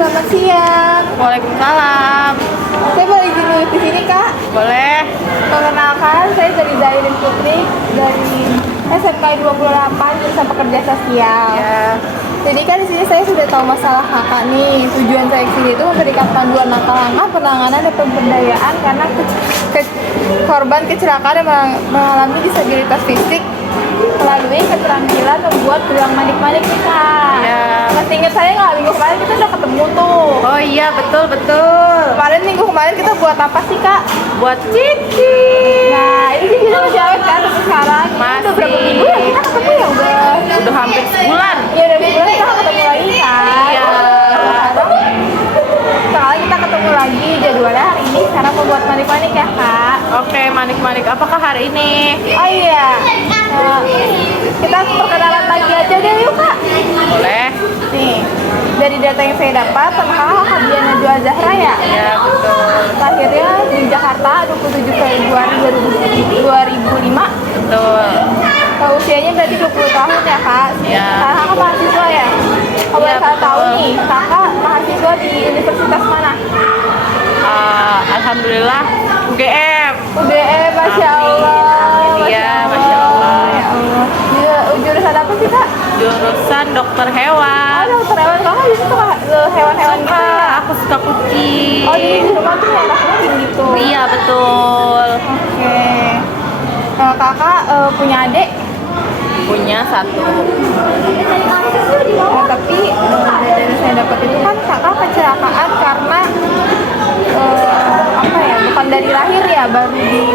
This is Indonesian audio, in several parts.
selamat siang. Waalaikumsalam. Saya boleh izin dulu di sini, Kak? Boleh. Perkenalkan, saya dari Zairin Putri dari SMK 28 Jurusan Pekerja Sosial. Ya. Jadi kan di sini saya sudah tahu masalah kakak nih. Tujuan saya ke sini itu memberikan panduan langkah-langkah penanganan dan pemberdayaan karena korban kecelakaan yang mengalami disabilitas fisik melalui keterampilan membuat gelang manik-manik nih, Kak. Iya. Masih ingat saya nggak? Minggu kemarin kita udah ketemu tuh. Oh iya, betul. Minggu kemarin kita buat apa sih, Kak? Buat Cici. Nah, ini sih udah jawab kan sampai sekarang. Ini Masih. udah berapa minggu ya kita ketemu ya? Udah hampir sebulan. Ya udah sebulan kita ketemu lagi kan? Iya. Sekarang kita ketemu lagi jadwalnya hari ini sekarang mau buat manik-manik ya, Kak. Oke, manik-manik apakah hari ini? Oh iya. Nah, kita perkenalan lagi aja deh yuk, Kak. Boleh. Nih, dari data yang saya dapat sama kakak Diana Najwa Zahra ya. Ya, betul. Lahirnya di Jakarta 27 Februari 2005. Betul. Usianya berarti 20 tahun ya, Kak. Ya. Kakak mahasiswa ya? Kalau Iya, saya tahu betul. nih, kakak mahasiswa di universitas mana? Alhamdulillah UGM. UGM, Masya Allah. Iya, Masya Allah. Ya Allah. Jurusan apa sih, Kak? Jurusan dokter hewan. Dokter hewan. Kakak itu suka hewan-hewan gitu ya? Aku suka kucing. Oh, di rumah tuh ya anak kucing gitu? Iya, betul. Oke. Kakak punya adik? Punya satu. Nah, tapi dari saya dapat itu kan kakak kecelakaan karena apa ya, bukan dari lahir ya, baru di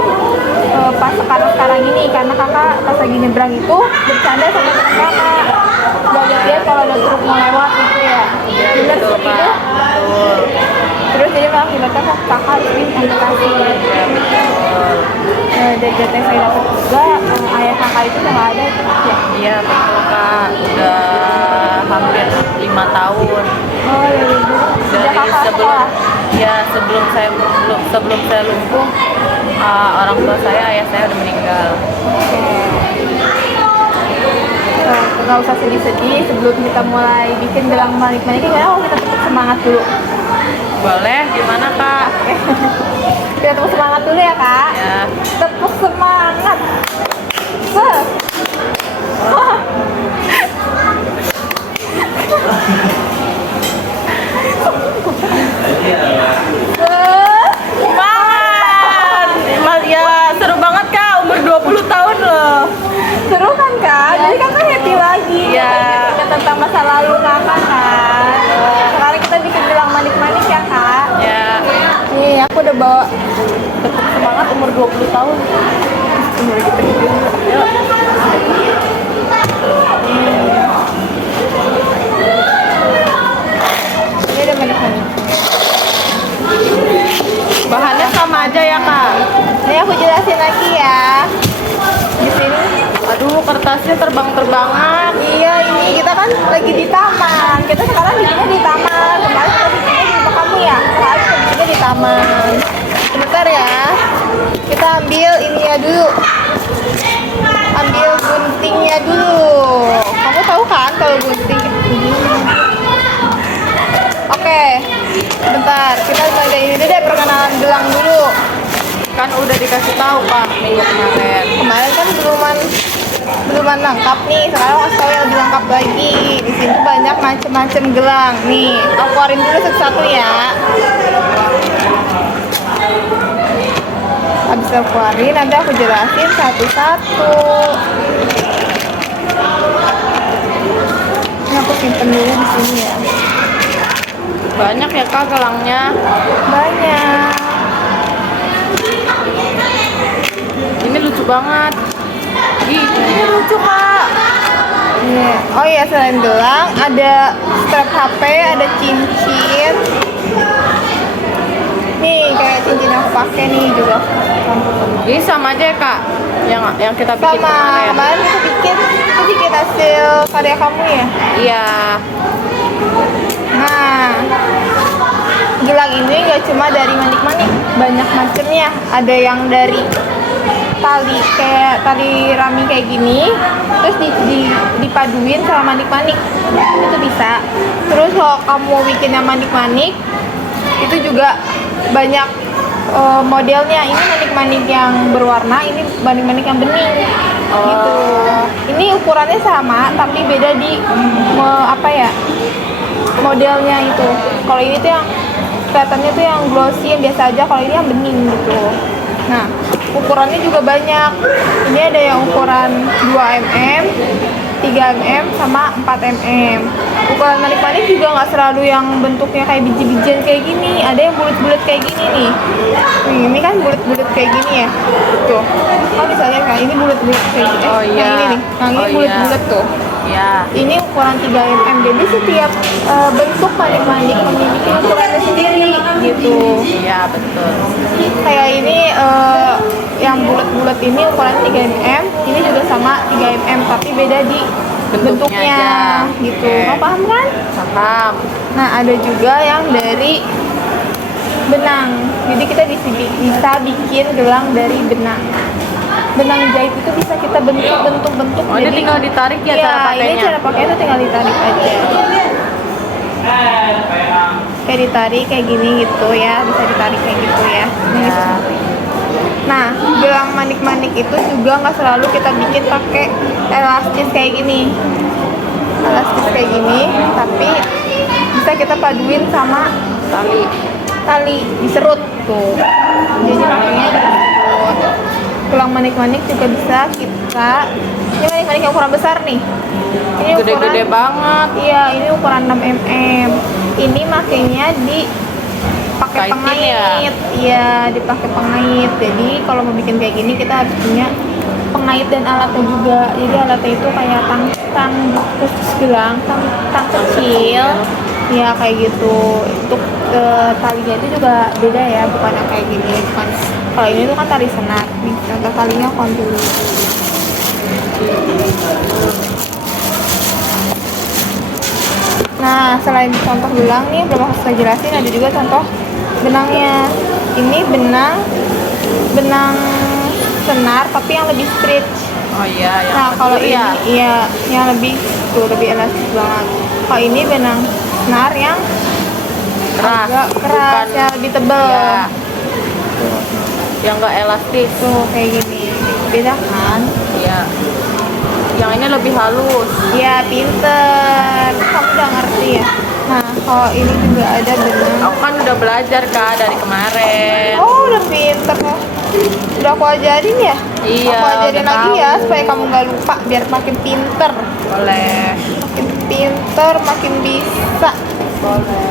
pas sekarang ini karena kakak pas lagi nyebrang itu bercanda sama teman kakak, gak lihat kalau ada truk mau lewat gitu ya. Bener Betul, seperti itu. Pak. Betul. Terus jadi mengakibatkan kakak harus diamputasi. Dari data yang saya dapat juga ayah kakak itu udah nggak ada itu ya. Iya, betul, Kak. Udah hampir 5 tahun. Oh ya, sejak Dari kakak sebelum sekolah. sebelum saya lumpuh, orang tua saya, ayah saya udah meninggal. Nggak usah sedih-sedih, sebelum kita mulai bikin gelang manik-manik kita tetap semangat dulu. Boleh, gimana, Kak? Kita tepuk semangat dulu ya, Kak. Ya. Tepuk semangat. Semangat! Ya, seru banget, Kak. Umur 20 tahun loh. Seru kan, Kak? Jadi kakak happy lagi. Iya. Ingat tentang masa lalu kakak kan. Sekarang kita bikin gelang manik-manik ya, Kak. Ya. Nih, aku udah bawa tepuk semangat umur 20 tahun. Umur kita gitu. Yuk. Ini ada manik-manik. Bahannya sama aja ya, Kak? Ini aku jelasin lagi ya. Di sini. Aduh, kertasnya terbang-terbangan. Iya, ini kita kan lagi di taman. Kita sekarang bikinnya di taman. Kemarin kita bikinnya di rumah kamu ya. Sekarang kita bikinnya di taman. Sebentar ya. Kita ambil ininya dulu. Ambil guntingnya dulu. Kamu tahu kan kalau gunting ini? Oke. Bentar, kita mulai ini deh perkenalan gelang dulu. Kan udah dikasih tahu, Pak, minggu kemarin. Kemarin kan belum lengkap nih, sekarang aku tahu yang lebih lengkap lagi. Di sini tuh banyak macam-macam gelang. Nih, aku keluarin dulu satu-satu ya. Habis aku keluarin, nanti aku jelasin satu-satu. Ini aku simpen dulu di sini ya. Banyak ya, Kak, gelangnya. Banyak. Ini lucu banget. Ini lucu, Kak. Iya. Oh iya, selain gelang ada strap HP, ada cincin. Nih kayak cincin yang aku pakai nih juga. Ini sama aja ya, Kak? Yang kita bikin Sama kemarin. kemarin kita bikin hasil karya kamu ya. Iya. Nah, gelang ini nggak cuma dari manik-manik, banyak macamnya. Ada yang dari tali kayak tali rami kayak gini, terus dipaduin sama manik-manik, itu bisa. Terus kalau kamu mau bikin yang manik-manik, itu juga banyak modelnya. Ini manik-manik yang berwarna, ini manik-manik yang bening gitu. Ini ukurannya sama tapi beda di modelnya itu. Kalau ini tuh yang kelihatannya tuh yang glossy, yang biasa aja. Kalau ini yang bening gitu. Nah, ukurannya juga banyak. Ini ada yang ukuran 2 mm, 3 mm, sama 4 mm. Ukuran manik-manik juga nggak selalu yang bentuknya kayak biji-bijian kayak gini. Ada yang bulat-bulat kayak gini nih. Ini kan bulat-bulat kayak gini ya. Tuh. Kalau misalnya kayak ini bulat-bulat kayak gini. Yang ini nih. Yang ini bulat-bulat tuh. Ya. Ini ukuran 3 mm. Jadi setiap bentuk manik-manik memiliki ukurannya sendiri gitu. Iya, betul. Kayak ini yang bulat-bulat ini ukuran 3 mm. Ini juga sama 3 mm tapi beda di bentuknya gitu. Kamu paham kan? Paham. Nah, ada juga yang dari benang. Jadi kita bisa bikin gelang dari benang. Benang jahit itu bisa kita bentuk-bentuk. Oh, ini tinggal ditarik ya cara pakainya? Ini cara pakainya itu tinggal ditarik aja. Kayak ditarik kayak gini gitu ya, bisa ditarik kayak gitu ya. Nah, gelang manik-manik itu juga nggak selalu kita bikin pakai elastis kayak gini. Elastis kayak gini, tapi bisa kita paduin sama tali diserut tuh. Jadi makanya diserut. Gelang manik-manik juga bisa kita. Ini manik-manik yang ukuran besar nih. Ini gede-gede banget. Iya, ini ukuran 6 mm. Ini makanya pakai pengait. Iya, dipakai pengait. Jadi kalau mau bikin kayak gini kita harus punya pengait dan alatnya juga. Jadi alatnya itu kayak tang khusus gelang, tang kecil. Ya kayak gitu. Untuk talinya itu juga beda ya, bukan yang kayak gini. Bukan. Kalau ini tuh kan tali senar. Nih, contoh talinya dulu. Nah, selain contoh gelang nih, belum aku jelasin, ada juga contoh benangnya. Ini benang senar tapi yang lebih stretch. Oh iya, yang Nah, kalau ini ya. iya yang lebih elastis banget. Kalau ini benang senar yang Keras, agak keras, yang lebih tebal. Iya. Yang nggak elastis. Tuh kayak gini. Beda kan? Iya. Yang ini lebih halus. Ya, pinter. Kamu udah ngerti ya? Nah, kalau ini juga ada benang. Aku kan udah belajar Kak dari kemarin. Oh, udah pinter loh. Udah aku ajarin ya? Iya, Aku ajarin udah lagi tahu. ya, supaya kamu nggak lupa, biar makin pinter. Boleh. Makin pinter, makin bisa. Boleh.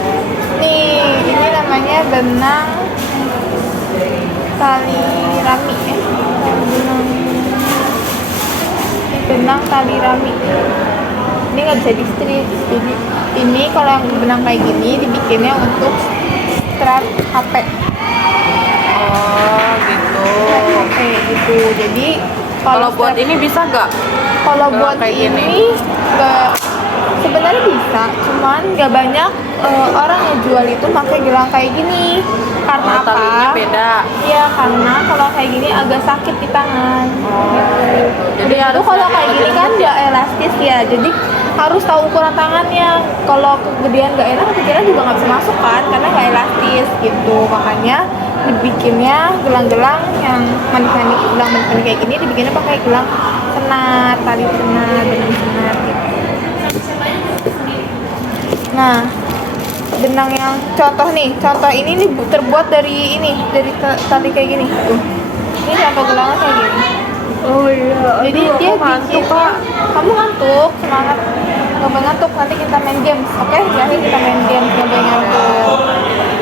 Nih, ini namanya benang tali rami ya. Benang tali rami. Ini nggak bisa di stretch. Jadi ini kalau yang benang kayak gini dibikinnya untuk strap HP. Oh gitu. HP gitu. Jadi Kalau buat strap- ini bisa nggak? kalau Gelang buat kayak ini gini? nggak, sebenarnya bisa, cuman nggak banyak orang yang jual itu pakai gelang kayak gini. Karena Oh, talinya apa? beda. Iya, karena kalau kayak gini agak sakit di tangan. Jadi Itu harus kalau kayak gini kan lembut nggak elastis ya, jadi harus tahu ukuran tangannya. Kalau kegedean nggak enak, kecilnya juga nggak bisa masuk kan, karena nggak elastis gitu. Makanya dibikinnya gelang-gelang yang manik-manik, gelang manik-manik kayak gini dibikinnya pakai gelang senar, tali senar, benang senar gitu. Nah, benang yang contoh ini nih terbuat dari tali kayak gini tuh. Ini contoh gelangnya kayak gini. Oh iya. Jadi dia bikin, kamu ngantuk, semangat, nggak boleh ngantuk, nanti kita main games, oke? Jadi kita main games, nggak boleh ngantuk.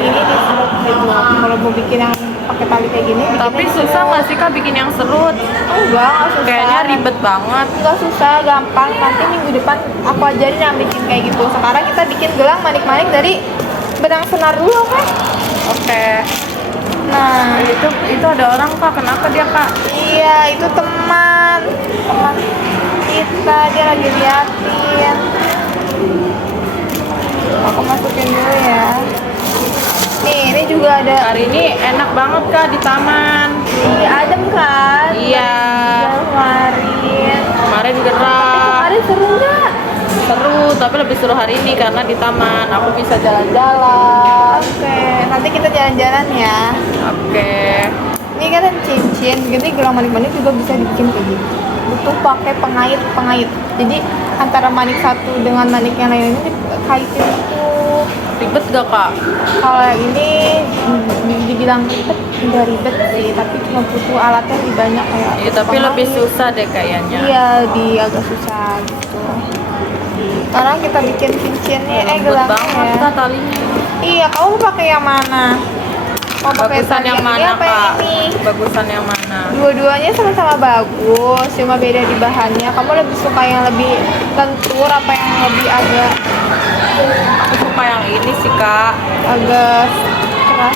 Ini diserut gitu. Kalau mau bikin yang pakai tali kayak gini, Tapi susah nggak sih Kak bikin yang serut? Enggak susah. Kayaknya ribet banget. Enggak susah, gampang. Nanti minggu depan aku ajarin yang bikin kayak gitu. Sekarang kita bikin gelang manik-manik dari benang senar dulu, oke? Oke. Nah, Itu ada orang Kak, kenapa dia Kak? iya, itu teman kita, dia lagi liatin. Aku masukin dulu ya. Nih, ini juga ada. Hari ini enak banget Kak di taman. Ih, adem kan? Iya. Kemarin. Kemarin Tapi gerah. kemarin seru nggak? Seru, tapi lebih seru hari ini karena di taman. Aku bisa jalan-jalan. Oke, nanti kita jalan-jalan ya. Oke. Ini kan cincin, jadi gelang manik-manik juga bisa dibikin kayak gitu. Butuh pakai pengait. Jadi antara manik satu dengan manik yang lain ini dikaitin itu. Ribet gak kak? Kalau yang ini dibilang ribet, nggak ribet sih, tapi cuma butuh alatnya lebih banyak kayak. Iya, tapi pengait. lebih susah deh kayaknya. Iya, agak susah gitu. Sekarang kita bikin cincinnya, Lembut gelangnya banget ya. kak talinya. Iya, kamu pakai yang mana? Mau pakai Bagusan tali yang ini mana apa yang kak? ini? Bagusan yang mana? Dua-duanya sama-sama bagus, cuma beda di bahannya. Kamu lebih suka yang lebih lentur apa yang lebih agak Aku suka yang ini sih kak. keras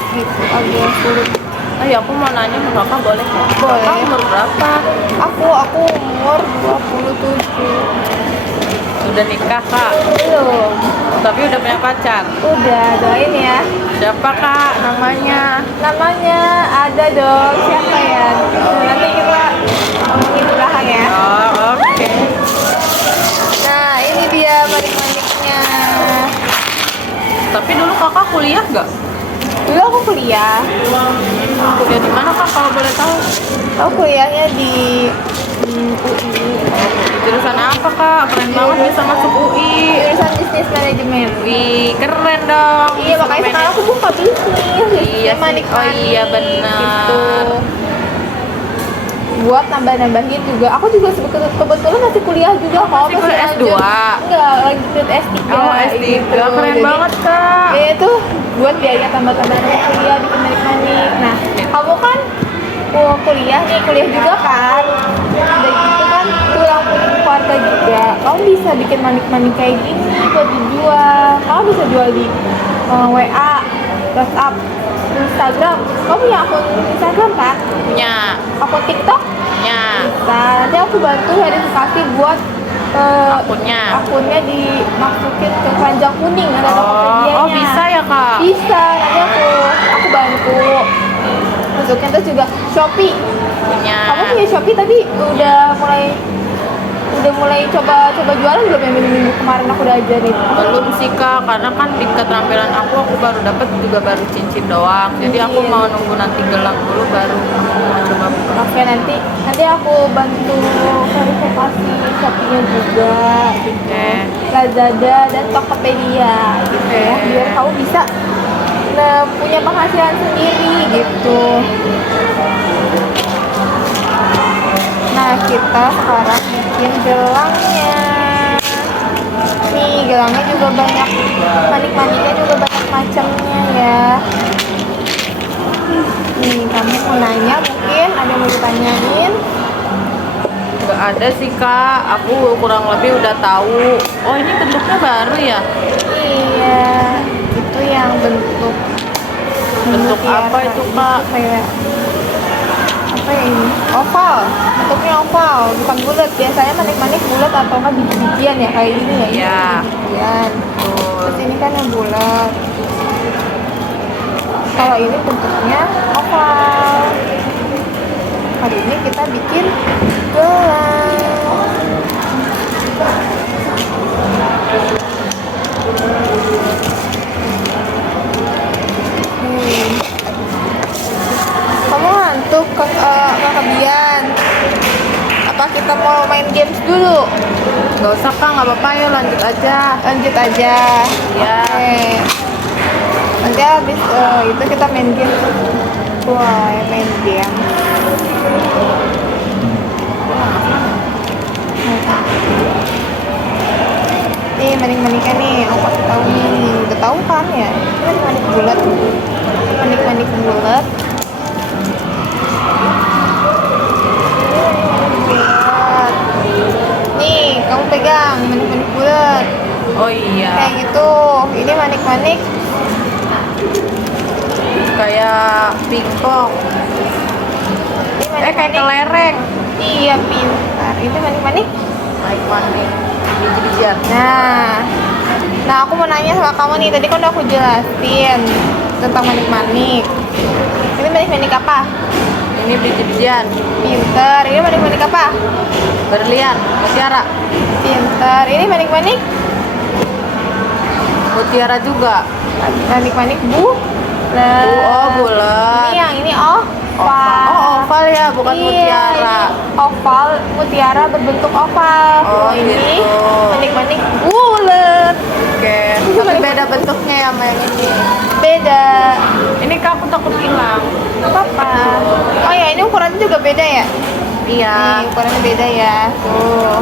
gitu, agak sulit. Ya aku mau nanya ke kakak boleh nggak? Boleh. Kakak umur berapa? Aku umur 27. Udah nikah kak? Belum. Tapi udah punya pacar? Udah, doain ya. Siapa kak namanya? Namanya ada dong, siapa ya? Nanti kita ngomongin di belakang ya. Oh oke. Nah, ini dia manik-maniknya. Tapi dulu kakak kuliah nggak? Dulu aku kuliah. Kuliah di mana kak kalau boleh tahu? Aku kuliahnya di UI. Jurusan apa kak? Keren banget bisa masuk UI. Jurusan bisnis manajemen. Wih keren dong. Iya, Bisa makanya manage- sekarang aku buka bisnis. Iya sih. Manik-manik Oh iya, benar. Gitu. Buat nambah-nambahin juga. Aku juga kebetulan masih kuliah juga. Oh, masih kuliah lanjut. S2? Enggak, lanjut S3. Oh S3 gitu. keren Jadi, banget kak. ya itu buat biaya tambah-tambahan untuk kuliah bikin manik-manik. Nah, kamu kan kuliah juga kan. Udah gitu kan tulang punggung keluarga juga. Kamu bisa bikin manik-manik kayak gini buat dijual. Kamu bisa jual di WA, WhatsApp, Instagram. Kamu punya akun Instagram kan? Punya. Akun TikTok? Punya. Nah, nanti aku bantu verifikasi buat akunnya dimasukin ke keranjang kuning, ada Tokopedia-nya. Oh bisa ya kak? Bisa, nanti aku bantu masukin. Terus juga Shopee. Punya. Kamu punya Shopee tapi udah mulai coba jualan belum ya? Minggu kemarin aku udah ajarin. Belum sih kak, karena kan di keterampilan aku baru dapat juga baru cincin doang. Jadi aku Iya. mau nunggu nanti gelang dulu baru mau coba buka. Oke, nanti aku bantu verifikasi Shopee-nya juga gitu. Oke. Lazada dan Tokopedia gitu ya, Oke. biar kamu bisa punya penghasilan sendiri gitu. Nah, kita sekarang bikin gelangnya. Nih, gelangnya juga banyak, manik-maniknya juga banyak macamnya ya. Nih, kamu mau nanya mungkin, ada yang mau ditanyain? Gak ada sih kak, aku kurang lebih udah tahu. Oh ini bentuknya baru ya? Iya, itu yang bentuk Apa itu kak? Kayak apa ya ini? Oval, bentuknya oval, bukan bulat. Biasanya manik-manik bulat atau nggak biji-bijian ya kayak gini ya. Iya. Biji-bijian. Betul. Terus ini kan yang bulat. Kalau ini bentuknya oval. Hari ini kita bikin gelang. Kamu ngantuk Kakak Bian? Apa kita mau main games dulu? Gak usah kak, gak apa-apa ya lanjut aja. Lanjut aja. Iya. Oke. Nanti habis itu kita main game. Wah, main game. Nih manik-maniknya nih, aku kasih tahu nih. Udah tahu kan ya? Ini manik-manik bulat. Manik-manik bulat. Nih, kamu pegang manik-manik bulat. Oh iya. Kayak gitu. Ini manik-manik Kayak pingpong. ini Kayak kelereng. Iya, pintar. Itu manik-manik. Manik-manik. Biji-bijian. Nah, aku mau nanya sama kamu nih. Tadi kan udah aku jelasin tentang manik-manik. Ini manik-manik apa? Ini ini biji-bijian. Pinter. Ini manik-manik apa? Berlian, mutiara. Pinter. Ini manik-manik? Mutiara juga. Manik-manik bulat. Oh, bulat. Ini yang ini oval. Oh, oval ya, bukan Iya, mutiara. ini oval, mutiara berbentuk oval. Oh, ini gitu. manik-manik bulat. Oke, tapi beda bentuknya ya sama yang ini. Beda. Ini kamu takut hilang. Apa? Oh ya, ini ukurannya juga beda ya? Iya. Nih, ukurannya beda ya. Tuh.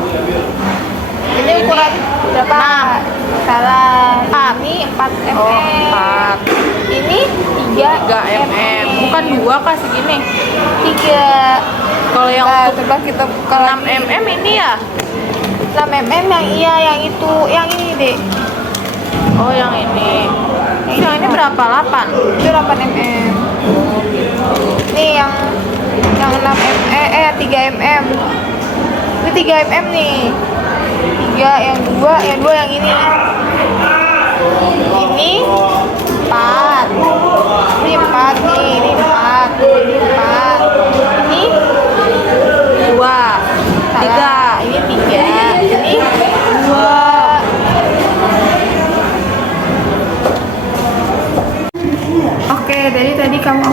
Ini ukuran berapa? 6. Salah. Ini 4 mm. Oh, 4. Ini 3 3 mm. Bukan 2 kah segini? 3. Kalau yang Nah, untuk coba kita buka 6 mm ini ya? 6 mm yang iya, yang itu, yang ini deh. Oh, yang ini. Yang ini berapa? 8. Itu 8 mm. Nih yang 6 mm, 3 mm. Ini 3 mm nih. 3, yang 2 yang ini. Ini 4. Ini 4 nih, ini 4. Ini 4. Ini 2. salah. Ini 3. Ini 2. Oke, tadi kamu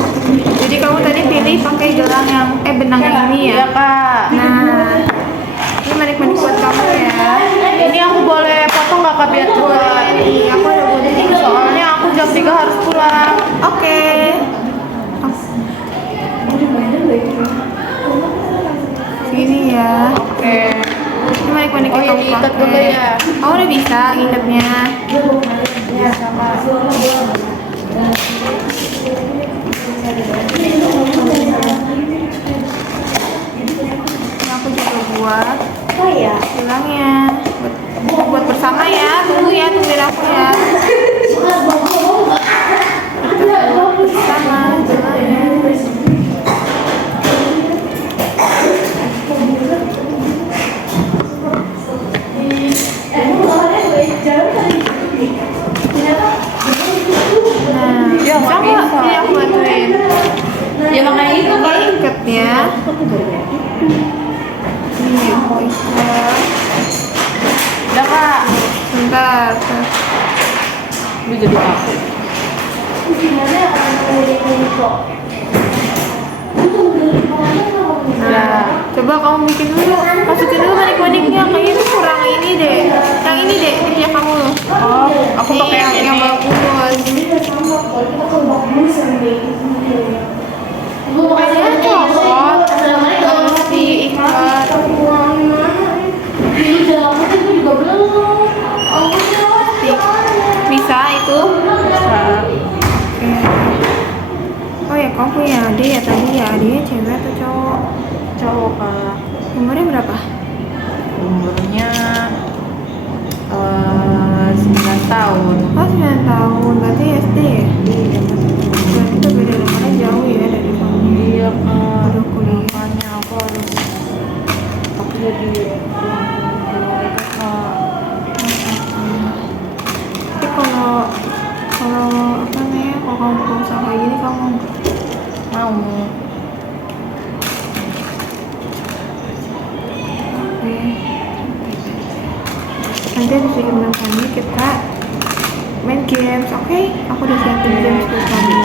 tadi pilih pakai gelang yang benang yang ini ya. Iya, Kak. Nah, ini manik-manik buat kamu ya. Ini aku boleh potong nggak, Kak, biar cepat? Nih, aku ada buat ini. Soalnya aku jam 3 harus pulang. Oke. Sini ya. Oke. Ini manik-manik Oh, yang ini kamu ikat pakai. dulu ya? Oh, udah bisa ngikatnya. Ya, sama. Ini aku juga buat gelangnya. Buat bersama ya. Tungguin aku ya. Kita buat bersama gelangnya. Nah, Ya, bisa nggak nggak? bisa. Sini aku bantuin. Ya, makanya itu, Kak. Ikatnya. Ini aku ikat. Udah, Kak. Bentar. Gue jadi takut. Nah, coba kamu bikin dulu. Masukin dulu manik-maniknya. Kayaknya itu kurang ini deh. Yang ini deh, ini punya kamu. Oh, aku Nih, pakai yang ini. bagus. Kayaknya copot. Terus diikat. Bisa itu? Oke. Oh ya, kamu punya adik ya tadi ya? Adiknya cewek atau cowok? Cowok, Kak. Umurnya berapa? Umurnya 9 tahun. Oh, 9 tahun. Berarti SD ya? Berarti itu beda rumahnya jauh ya dari kamu? Iya, Kak. Aduh, kuliah. Makanya aku jadi mereka, Kak. Tapi kalau apa namanya, kalau kamu buka usaha kayak gini kamu Mau. oke. Nanti habis bikin kami kita main games, oke? Aku udah siapin games buat kamu.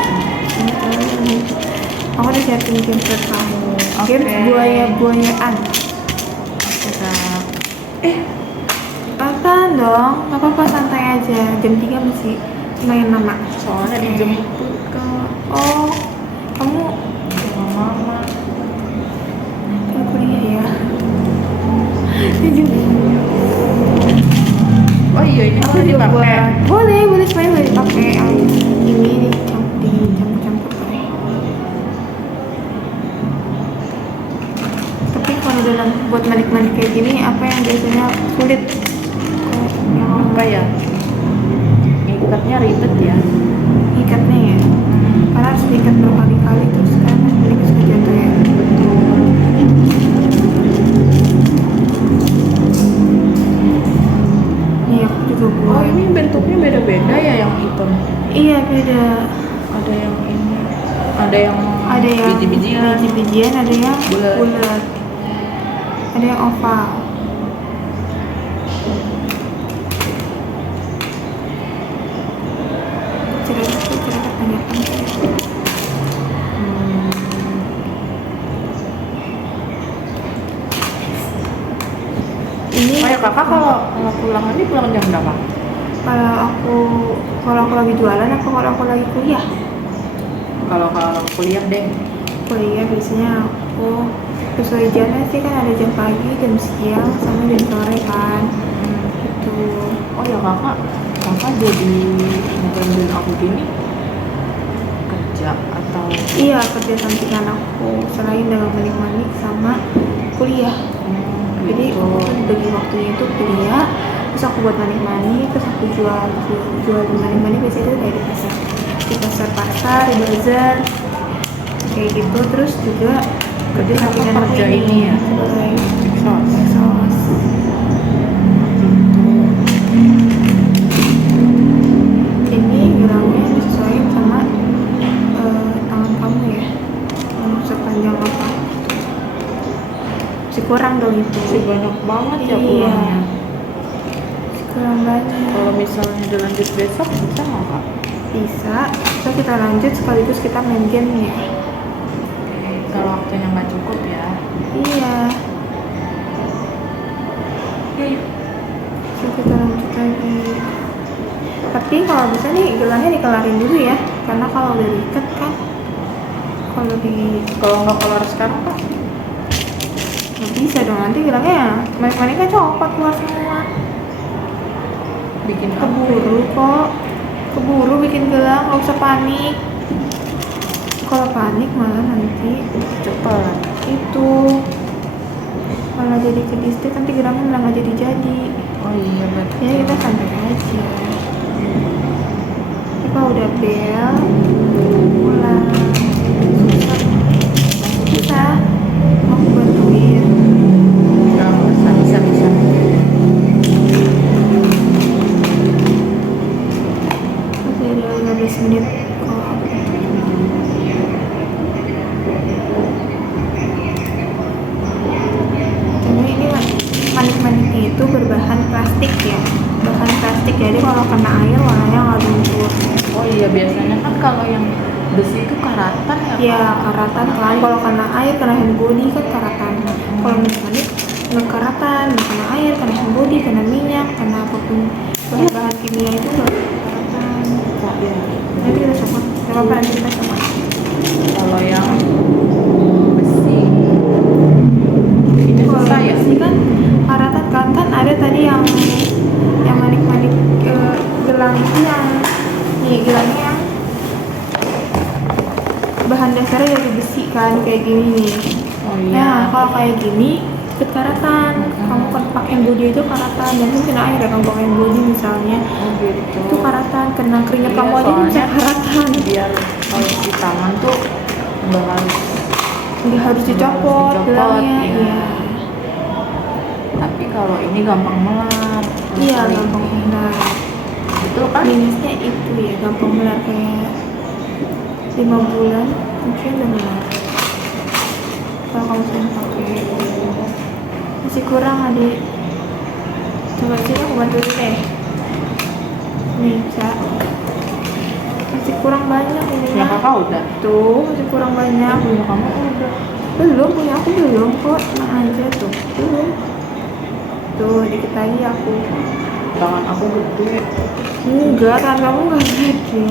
Aku udah siapin games buat kamu. Games Oke. buaya-buayaan. Kak. Apaan dong? Gak apa-apa, santai aja. Jam 3 masih lumayan lama. Soalnya dijemput, Kak. Oh, kamu Sama mama. kan kuliah ya? Oh iya, ini Aku bisa juga dipakai. boleh semuanya boleh dipakai. Yang ini dicampur-campur boleh. Tapi kalau dalam buat manik-manik kayak gini, apa yang biasanya sulit? Yang Apa ya? Ikatnya ribet ya. ikatnya ya? Karena harus diikat berkali-kali terus kan nanti suka jatuh ya. Nih aku juga Oh, buat. ini bentuknya beda-beda ya yang hitam. Iya beda. Ada yang ini, ada yang Ada yang biji-bijian. biji-bijian, ada yang Bulat. bulat, ada yang oval. Cerita tanyakan. Ini Oh ya kakak kalau pulang ini pulang jam berapa? kalau aku lagi jualan apa kalau aku lagi kuliah? Kalau kuliah deh. Kuliah biasanya aku sesuai jamnya sih, kan ada jam pagi, jam siang, sama jam sore kan. Gitu. Oh ya kakak jadi ngebantuin aku gini kerja atau Iya, kerja sampingan aku selain dagang manik-manik sama kuliah. Jadi gitu. aku kan bagi waktunya itu kuliah, terus aku buat manik-manik, terus aku jual manik-manik biasanya itu kayak di pasar, di bazar, kayak gitu. Terus juga kerja sampingan aku kerja ini ya? sebagai Sos. sos. Ini gelangnya disesuaikan sama tangan kamu ya, yang sepanjang apa. Masih kurang dong itu. Masih banyak banget ya Iya. pulangnya. Masih kurang banyak. Kalau misalnya dilanjut besok bisa nggak kak? Bisa kita lanjut sekaligus kita main game ya. Kalau waktunya nggak cukup ya. Iya. Bisa kita lanjut lagi. Tapi kalau bisa nih gelangnya dikelarin dulu ya, karena kalau udah diikat kan, Kalau nggak keluar sekarang kak? nggak bisa dong, nanti gelangnya manik-manik kan copot keluar semua. Bikin apa? Keburu bikin gelang, nggak usah panik. Kalau panik malah nanti Cepat. itu malah jadi kedistik, nanti gelangnya malah nggak jadi. Oh iya betul. Ya kita santai aja. Tapi kalau udah bel pulang susah aku bantuin. Nggak usah, bisa. Masih ada 15 menit kok. Karena ini manik-maniknya itu berbahan plastik ya, bahan plastik, jadi kalau kena air warnanya nggak luntur. Oh iya biasanya kan kalau yang besi itu karatan ya. Ya Kak? karatan kan, kalau kena air, kena hand body kan karatan. Kalau manik nggak karatan, nggak kena air, kena hand body, kena minyak, kena apapun bahan-bahan kimia itu nggak karatan. Oh, iya. Nanti kita coba, nggak apa-apa, nanti kita coba. Kalau yang besi ini Kalau susah ya. besi kan karatan kan ada tadi yang manik-manik gelang itu yang nih gelangnya yang bahan dasarnya dari besi kan, kayak gini nih. Oh Nah iya. kalau kayak gini ikut karatan, kamu kan pakai body itu karatan, dan mungkin kena air ya, kamu pakai body misalnya Oh gitu. itu karatan, kena keringat Iya, kamu aja bisa soalnya karatan. Biar kalau di tangan tuh Nggak harus dicopot gelangnya. iya. Iya. Tapi kalau ini gampang melar. Iya Kalau gampang ini, melar. Betul kan? Minusnya itu ya, gampang melar, kayak 5 bulan mungkin udah melar kalau kamu sering pakai. Masih kurang adik, coba sini aku bantuin deh. Nih bisa, masih kurang banyak ini Ya mah. kakak udah. Tuh masih kurang banyak. Punya kamu udah. Belum, punya aku belum kok, tenang aja tuh, belum. Tuh dikit lagi aku. Tangan aku gede. Enggak, tangan kamu nggak gede.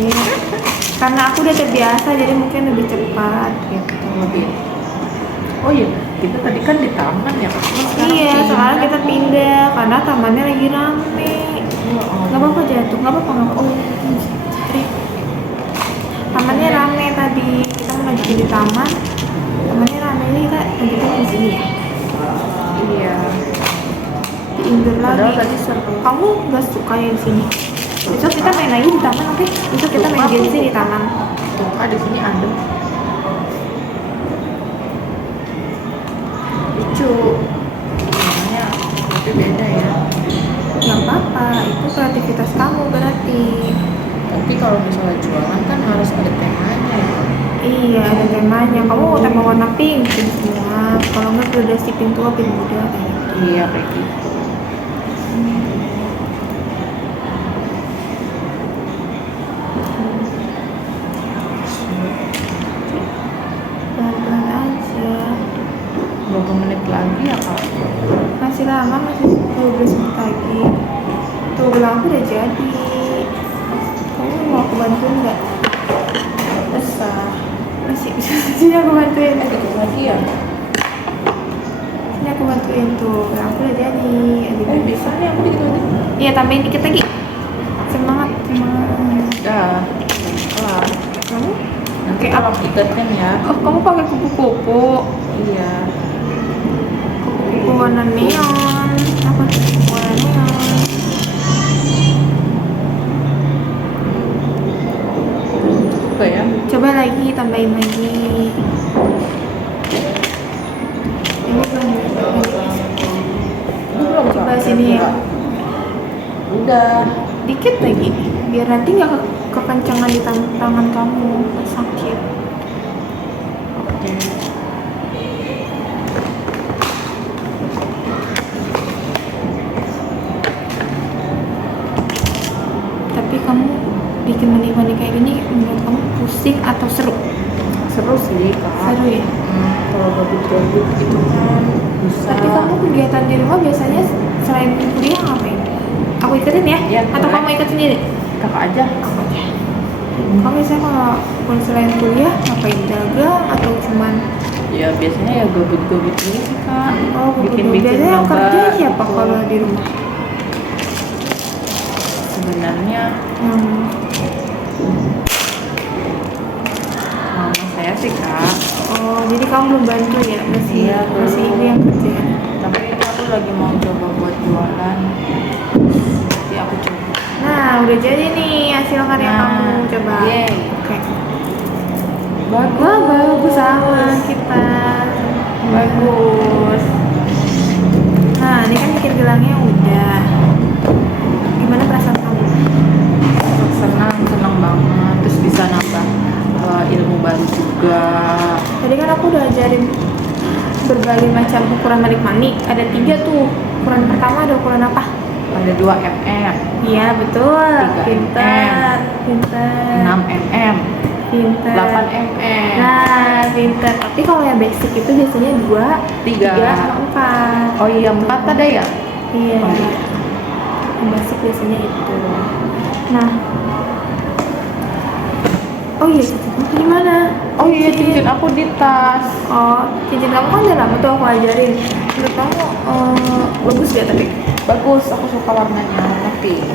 Karena aku udah terbiasa, jadi mungkin lebih cepat gitu. Lebih. Oh iya, kita tadi kan di taman ya kak. Iya, sekarang kita pindah karena tamannya lagi rame. Nggak apa-apa jatuh, nggak apa-apa, nggak apa-apa. Oh, tamannya rame tadi. Kita mau lanjutin di taman. Tamannya rame, ini kita lanjutin di sini ya. Iya. Di indoor Padahal lagi. tadi seru. Kamu nggak suka ya di sini? Besok kita main lagi di taman, oke? Besok kita main game sih di taman. Tuh kak di sini adem. Lucu. Namanya tapi beda ya. Nggak apa-apa, itu kreativitas kamu berarti. Tapi kalau misalnya jualan kan harus ada temanya ya. Iya, ada temanya. istilahnya kamu tema warna pink semua. Kalau nggak gradasi pink tua, pink muda kayak gitu. Iya kayak gitu. Pelan-pelan aja. Berapa menit lagi ya kak? Masih lama, masih 12 menit lagi. Tuh gelang aku udah jadi. Kamu mau aku bantuin nggak? Besar. Masih sini aku bantuin. Dikit lagi ya? Sini aku bantuin tuh. Gelang aku udah jadi. Bisa nih aku dikit lagi. Iya, tambahin dikit lagi. Semangat, semangat. Udah. Kelar. Kamu? Nanti Oke, kalau ikatin ya. Oh, kamu pakai kupu-kupu. Iya. Kupu-kupu warna neon. Apa? Warna neon. Suka ya? Coba lagi, tambahin lagi. Ini belum. Belum Coba Kak. sini ya. Udah. Dikit lagi. Biar nanti nggak kekencangan di tangan kamu. Sakit. Oke. Tapi kamu bikin manik-manik kayak gini menurut kamu pusing atau seru? Seru sih kak. Seru ya? Kalau gabut-gabut gitu kan bisa. Tapi kamu kegiatan di rumah biasanya selain kuliah ngapain? Aku ikutin ya? Iya, Atau boleh. kamu ikut sendiri? Kakak aja. Aku aja. Kamu biasanya kalau selain kuliah ngapain? Dagang atau cuman Ya biasanya ya gabut-gabut ini sih kak. Bikin-bikin biasanya yang gambar kerja siapa gitu. kalau di rumah? Sebenarnya mama saya sih kak. Oh, jadi kamu belum bantu ya? Masih Iya, masih belum. ibu yang kerja. Tapi aku lagi mau coba buat jualan. Nanti aku coba. Nah, udah jadi nih hasil karya Nah, kamu. Coba. yeay. Oke. Bagus. Wah, bagus sama kita. Bagus. Nah, ini kan bikin gelangnya udah. Gimana perasaan kamu? Senang banget. Terus bisa nambah ilmu baru juga. Tadi kan aku udah ajarin berbagai macam ukuran manik-manik. Ada 3 tuh. Ukuran pertama ada ukuran apa? Ada 2 mm, Iya, betul. 3 Pintar. Pintar. 6 mm, Pintar. 8 mm. Nah, pintar. Tapi kalau yang basic itu biasanya 2, 3 3. sama 4. Oh iya 4 ada ya? Iya. Oh, iya. Yang basic biasanya itu. Nah. Oh iya, cincin kamu gimana? Oh iya cincin aku di tas. Oh, cincin kamu kan udah lama tuh aku ajarin. Menurut kamu bagus gak tapi? Bagus, aku suka warnanya, warna pink.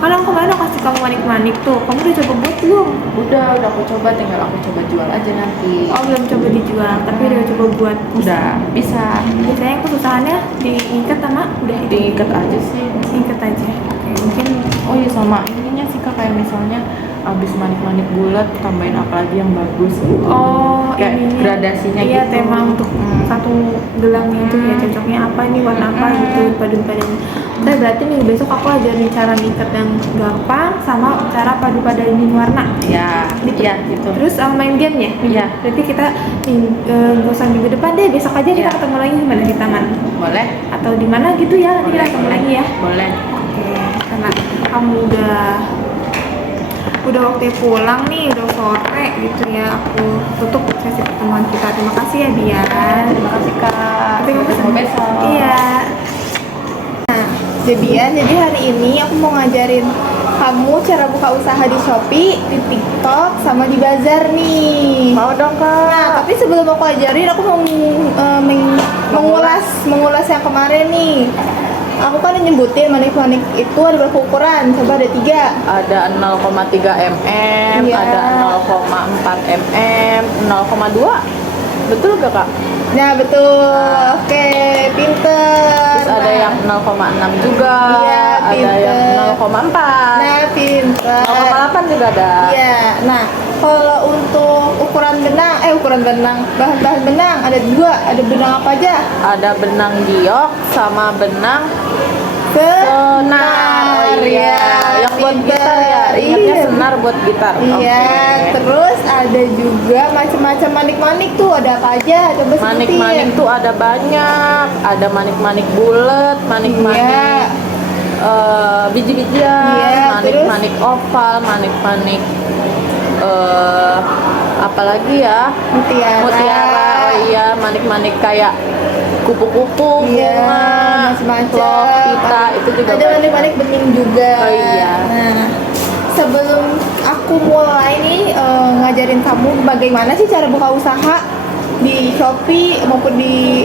Kan aku kemarin aku kasih kamu manik-manik tuh. Kamu udah coba buat belum? Udah aku coba, tinggal aku coba jual aja nanti. Oh, belum coba dijual, tapi udah coba buat. Udah bisa. Biasanya kesusahannya diikat sama udah itu. Diikat aja sih. Ikat aja. Oke, mungkin Oh iya sama ininya sih kak, kayak misalnya abis manik-manik bulat tambahin apa lagi yang bagus gitu. oh Kayak ininya. gradasinya iya, gitu. tema untuk satu gelangnya itu ya cocoknya apa nih warna apa gitu padu-padan. Tapi berarti nih besok aku ajarin cara ngikat yang gampang sama cara padu-padanin warna. Ya, Gitu. iya gitu. Terus main game ya? Iya. Berarti kita nggak usah minggu depan deh, besok aja kita Iya. ketemu lagi di mana, di taman Boleh? atau di mana gitu ya, nanti kita ketemu lagi ya. Boleh. Oke, karena kamu udah waktunya pulang nih, udah sore gitu ya, aku tutup sesi pertemuan kita. Terima kasih ya Bian. Terima kasih kak. Tapi kamu Sampai besok. Iya. Nah, Bian, jadi hari ini aku mau ngajarin kamu cara buka usaha di Shopee, di TikTok, sama di Bazar nih. Mau dong kak. Nah, tapi sebelum aku ajarin, aku mau mengulas yang kemarin nih. Aku kan nyebutin manik-manik itu ada berapa ukuran? Coba ada 3. Ada 0,3 mm, Iya. ada 0,4 mm, 0,2. Betul gak kak? Nah, betul. Oke, pinter. Terus ada yang 0,6 juga, Iya, ada yang pinter. 0,4, Nah, pinter. 0,8 juga ada. Iya. Nah, kalau untuk ukuran benang, bahan-bahan benang ada 2. Ada benang apa aja? Ada benang giok sama benang Senar, oh iya. Yang buat pinter. gitar ya, ingatnya Iya. senar buat gitar. Iya, Oke. terus ada juga macam-macam manik-manik tuh, ada apa aja? Coba sebutin. Manik-manik tuh ada banyak, ada manik-manik bulat, manik-manik biji-bijian, Iya, manik-manik oval, manik-manik apalagi ya, mutiara, oh iya, manik-manik kayak kupu-kupu, Iya, bunga, macam-macam. love, pita, itu juga ada banyak. manik-manik bening juga. Oh iya. Nah, sebelum aku mulai nih ngajarin kamu bagaimana sih cara buka usaha di Shopee maupun di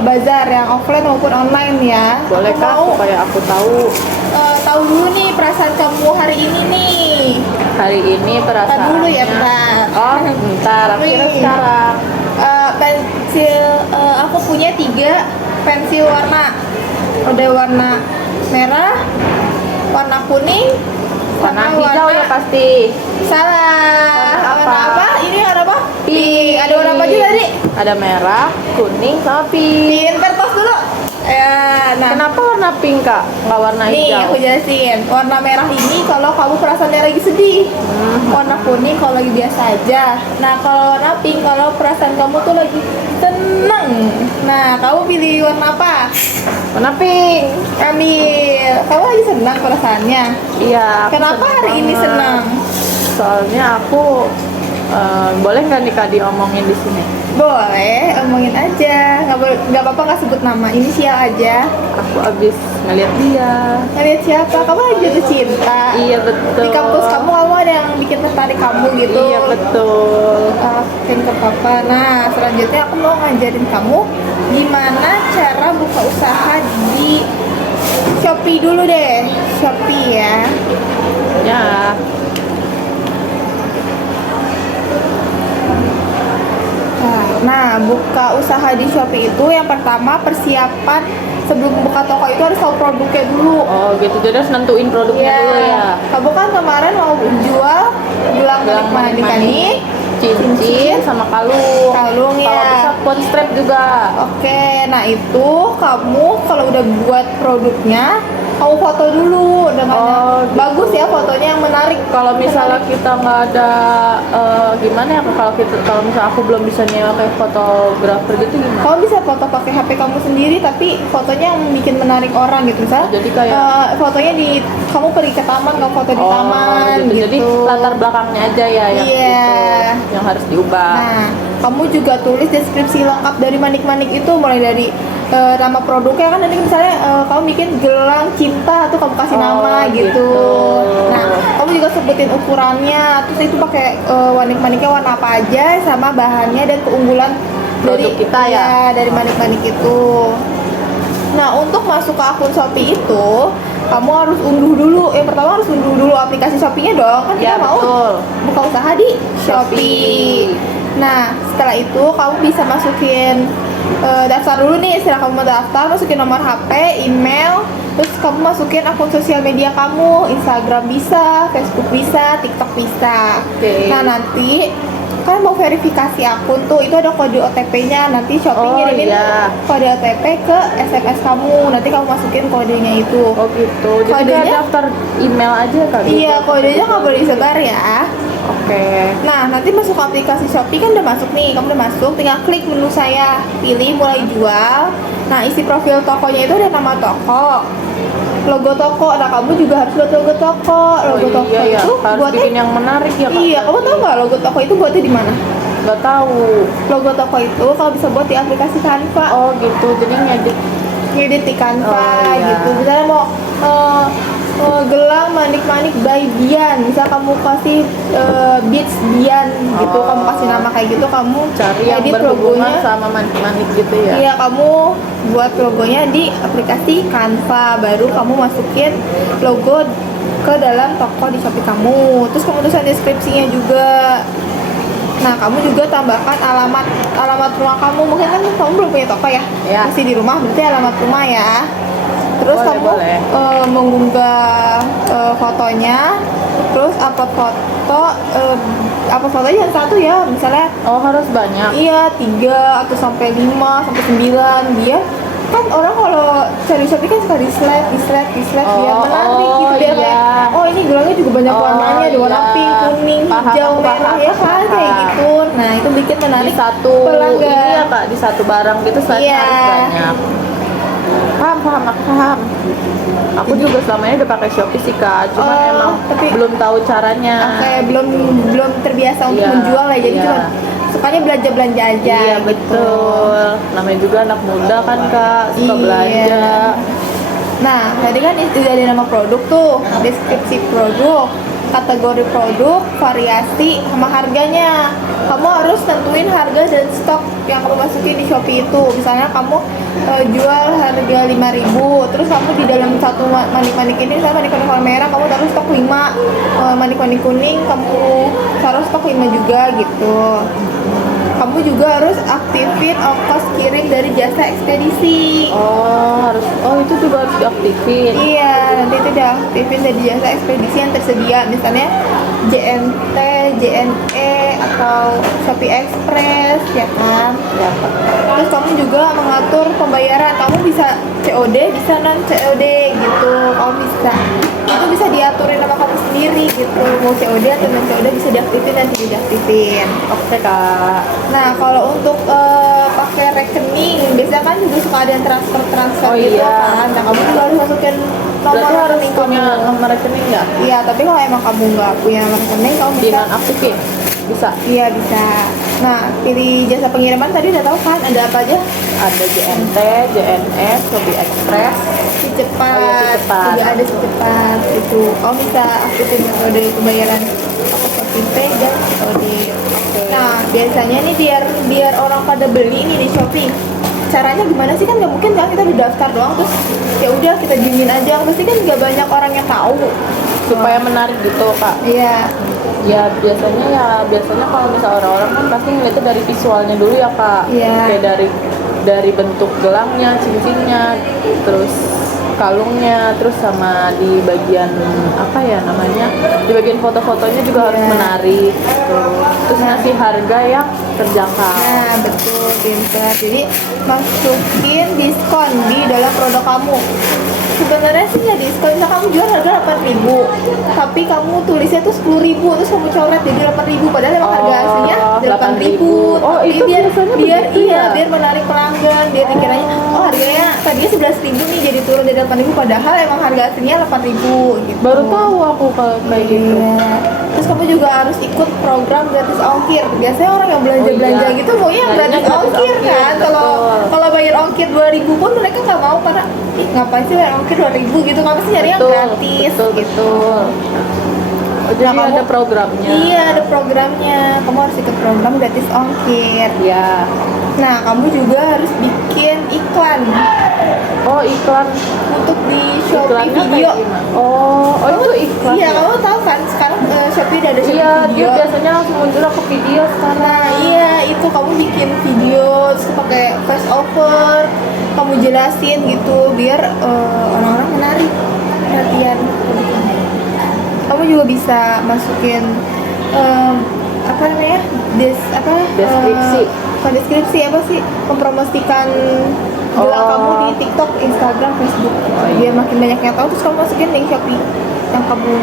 bazar yang offline maupun online ya. Boleh Aku kah mau supaya aku tahu dulu nih perasaan kamu hari ini nih. hari ini Bentar perasaannya. dulu ya, bentar. Oh, bentar, aku kira Nih. sekarang. Pensil aku punya 3 pensil warna. Ada warna merah, warna kuning, Warna sama hijau ya pasti. Salah. Warna Warna apa? apa? Ini warna apa? Pink. Ada warna apa aja tadi? Ada merah, kuning, sama pink. Pinter, tos dulu. Ya, nah. Kenapa warna pink kak? Nggak warna Nih hijau? aku jelasin. Warna merah ini kalau kamu perasaannya lagi sedih. Warna kuning kalau lagi biasa aja. Nah kalau warna pink kalau perasaan kamu tuh lagi seneng. Nah kamu pilih warna apa? Warna pink. Ambil. Kamu lagi senang perasaannya. Iya. aku Kenapa seneng hari ini banget. senang? Soalnya aku boleh nggak nih kak diomongin di sini? Boleh, omongin aja. Nggak apa-apa nggak sebut nama. Inisial aja. Aku abis ngeliat dia. Ngeliat siapa? Kamu lagi jatuh cinta. Iya betul. Di kampus kamu ada yang bikin tertarik kamu gitu. Iya betul. Masukin ke papa. Nah, selanjutnya aku mau ngajarin kamu gimana cara buka usaha di Shopee dulu deh. Shopee ya. Ya. Nah, buka usaha di Shopee itu yang pertama persiapan sebelum buka toko itu harus tahu produknya dulu. Oh gitu. Jadi harus nentuin produknya Iya. dulu ya. Kamu kan kemarin mau jual gelang Gelang manik-manik, cincin sama kalung. Kalung, Kalau ya. bisa pun strap juga. Oke, nah itu kamu kalau udah buat produknya, kamu foto dulu dengan Oh, gitu. bagus ya fotonya yang menarik. Kalau misalnya kita nggak ada gimana ya kalau misalnya aku belum bisa nyewa kayak fotografer gitu gimana? Kamu bisa foto pakai HP kamu sendiri, tapi fotonya yang bikin menarik orang gitu. Misalnya, Jadi kayak- fotonya kamu pergi ke taman, kamu foto di taman gitu. Jadi latar belakangnya aja ya yang Iya. itu yang harus diubah. Nah, kamu juga tulis deskripsi lengkap dari manik-manik itu, mulai dari nama produknya kan nanti misalnya kamu bikin gelang cinta tuh kamu kasih Oh, nama gitu. gitu. Nah, kamu juga sebutin ukurannya, terus itu pakai manik-maniknya warna apa aja, sama bahannya dan keunggulan Produk kita ya? iya, dari manik-manik itu. Nah, untuk masuk ke akun Shopee itu kamu harus unduh dulu. Yang pertama harus unduh dulu aplikasi Shopee-nya dong. Kan kita Ya, mau betul. buka usaha di Shopee. Nah, setelah itu kamu bisa masukin daftar dulu nih. Setelah kamu daftar, masukin nomor HP, email, terus kamu masukin akun sosial media kamu, Instagram bisa, Facebook bisa, TikTok bisa. Oke. Nah, nanti kan mau verifikasi akun tuh, itu ada kode OTP-nya. Nanti Shopee Oh, ngirimin iya. kode OTP ke SMS kamu. Nanti kamu masukin kodenya itu. Oh gitu. Jadi Kodenya- kayak daftar email aja kali. Iya, kodenya nggak boleh disebar ya. Oke. Nah, nanti masuk ke aplikasi Shopee kan udah masuk nih. Kamu udah masuk, tinggal klik menu saya, pilih mulai jual. Nah, isi profil tokonya itu ada nama toko, logo toko. Nah, kamu juga harus buat logo toko. Logo toko iya ya. itu Harus buatnya. bikin yang menarik ya kak. Iya, kamu tahu nggak logo toko itu buatnya di mana? Nggak tahu. Logo toko itu kalau bisa buat di aplikasi Canva. Oh gitu. Jadi Ngedit di Canva Oh, iya. gitu. Misalnya mau gelang manik-manik by Dian, bisa kamu kasih beats Dian gitu, Oh. kamu kasih nama kayak gitu, kamu cari yang edit berhubungan logonya. sama manik-manik gitu ya. Iya, kamu buat logonya di aplikasi Canva, baru kamu masukin logo ke dalam toko di Shopee kamu. Terus kamu tulisan deskripsinya juga. Nah, kamu juga tambahkan alamat rumah kamu. Mungkin kan kamu belum punya toko ya? Ya. Masih di rumah, berarti alamat rumah ya. Terus Boleh, kamu boleh. mengunggah fotonya, terus upload fotonya yang satu ya, misalnya Oh harus banyak. iya 3 atau sampai 5 sampai 9 biar kan orang kalau cari Shopee kan suka di slide biar menarik gitu, biar iya. kayak oh ini gelangnya juga banyak warnanya, ada warna iya. pink, kuning, Paham, hijau, aku merah paham, ya aku kan kayak paham. gitu. Nah itu bikin Di menarik satu pelanggan. ini ya kak, di satu barang gitu slide Iya. harus banyak. Paham, aku paham. Aku juga selama ini udah pakai Shopee sih kak, cuman Oh, emang tapi- belum tahu caranya. Kayak belum terbiasa untuk Iya, menjual ya, jadi iya. cuma sukanya belanja aja. Iya gitu. betul. Namanya juga anak muda kan kak, suka Iya. belanja. Nah, tadi kan udah ada nama produk tuh, deskripsi produk, kategori produk, variasi, sama harganya. Kamu harus tentuin harga dan stok yang kamu masukin di Shopee itu. Misalnya kamu jual harga 5.000, terus kamu di dalam satu manik-manik ini, misalnya manik-manik warna merah, kamu taruh stok 5, manik-manik kuning, kamu taruh stok 5 juga gitu. Kamu juga harus aktifin ongkos kirim dari jasa ekspedisi. Oh itu juga harus diaktifin. Iya, nanti itu diaktifin dari jasa ekspedisi yang tersedia, misalnya JNT, JNE, atau Shopee Express, ya kan? Ya kak. Terus kamu juga mengatur pembayaran, kamu bisa COD, bisa non COD gitu, kamu bisa. Itu bisa diaturin sama kamu sendiri gitu, mau COD atau non COD bisa diaktifin dan tidak diaktifin. Oke kak. Nah, kalau untuk pakai rekening, biasanya kan juga suka ada yang transfer Oh, gitu iya. kan. Nah, kamu juga harus masukin nomor Berarti harus rekening punya kamu. nomor rekening nggak? Iya, tapi kalau emang kamu nggak punya nomor rekening, kamu bisa. Dinonaktifin? Bisa. Iya, bisa. Nah, pilih jasa pengiriman tadi udah tahu kan ada apa aja? Ada JNT, JNS, Shopee Express. Si cepat, Oh, iya, Si Cepat. juga ada si cepat itu. Kamu bisa aktifin metode pembayaran pakai ShopeePay dan COD. Nah, biasanya nih biar orang pada beli nih di Shopee. Caranya gimana sih, kan nggak mungkin kan kita udah daftar doang terus ya udah kita diemin aja, pasti kan nggak banyak orang yang tahu. Supaya menarik gitu kak. Iya. Ya biasanya kalau misal orang-orang kan pasti ngeliatnya dari visualnya dulu ya kak. Iya. Kayak dari bentuk gelangnya, cincinnya, terus kalungnya, terus sama di bagian apa ya namanya, di bagian foto-fotonya juga harus Iya. menarik gitu. Terus ngasih harga yang terjangkau. Nah, betul, pintar. Jadi masukin diskon di dalam produk kamu. Sebenarnya sih nggak diskon, misal kamu jual harga 8.000, tapi kamu tulisnya tuh 10.000, terus kamu coret jadi 8.000, padahal emang harga aslinya 8.000. Oh, Tapi itu biar biasanya biar begitu iya, ya? biar menarik pelanggan, biar dikiranya oh harganya tadinya 11.000 nih jadi turun dari 8.000, padahal emang harga aslinya 8.000 gitu. Baru tahu aku kalau kayak gitu. Iya. Terus kamu juga harus ikut program gratis ongkir. Biasanya orang yang belanja-belanja Oh, iya. gitu maunya yang Maunya gratis gratis ongkir ongkir, kan. Kalau betul. kalau bayar ongkir 2.000 pun mereka nggak mau, karena ih ngapain sih bayar ongkir 2.000 gitu. Kamu sih nyari yang gratis betul, gitu. betul. Oh, jadi Nah, kamu- ada programnya. Iya, ada programnya. Kamu harus ikut program gratis ongkir. Iya. Nah, kamu juga harus bikin iklan Oh, iklan. untuk di Shopee Iklannya video. kayak gimana? Oh itu iklan. Iya, ya? kamu tahu kan sekarang Shopee udah ada Shopee Iya, dia video. biasanya langsung muncul aku video sekarang. Nah iya, itu kamu bikin video terus pakai voice over, kamu jelasin gitu biar orang-orang menarik perhatian. Kamu juga bisa masukin apa namanya Deskripsi. bukan deskripsi, apa sih, mempromosikan gelang Oh. kamu di TikTok, Instagram, Facebook, iya. biar makin banyak yang tahu. Terus kamu masukin link Shopee yang kamu.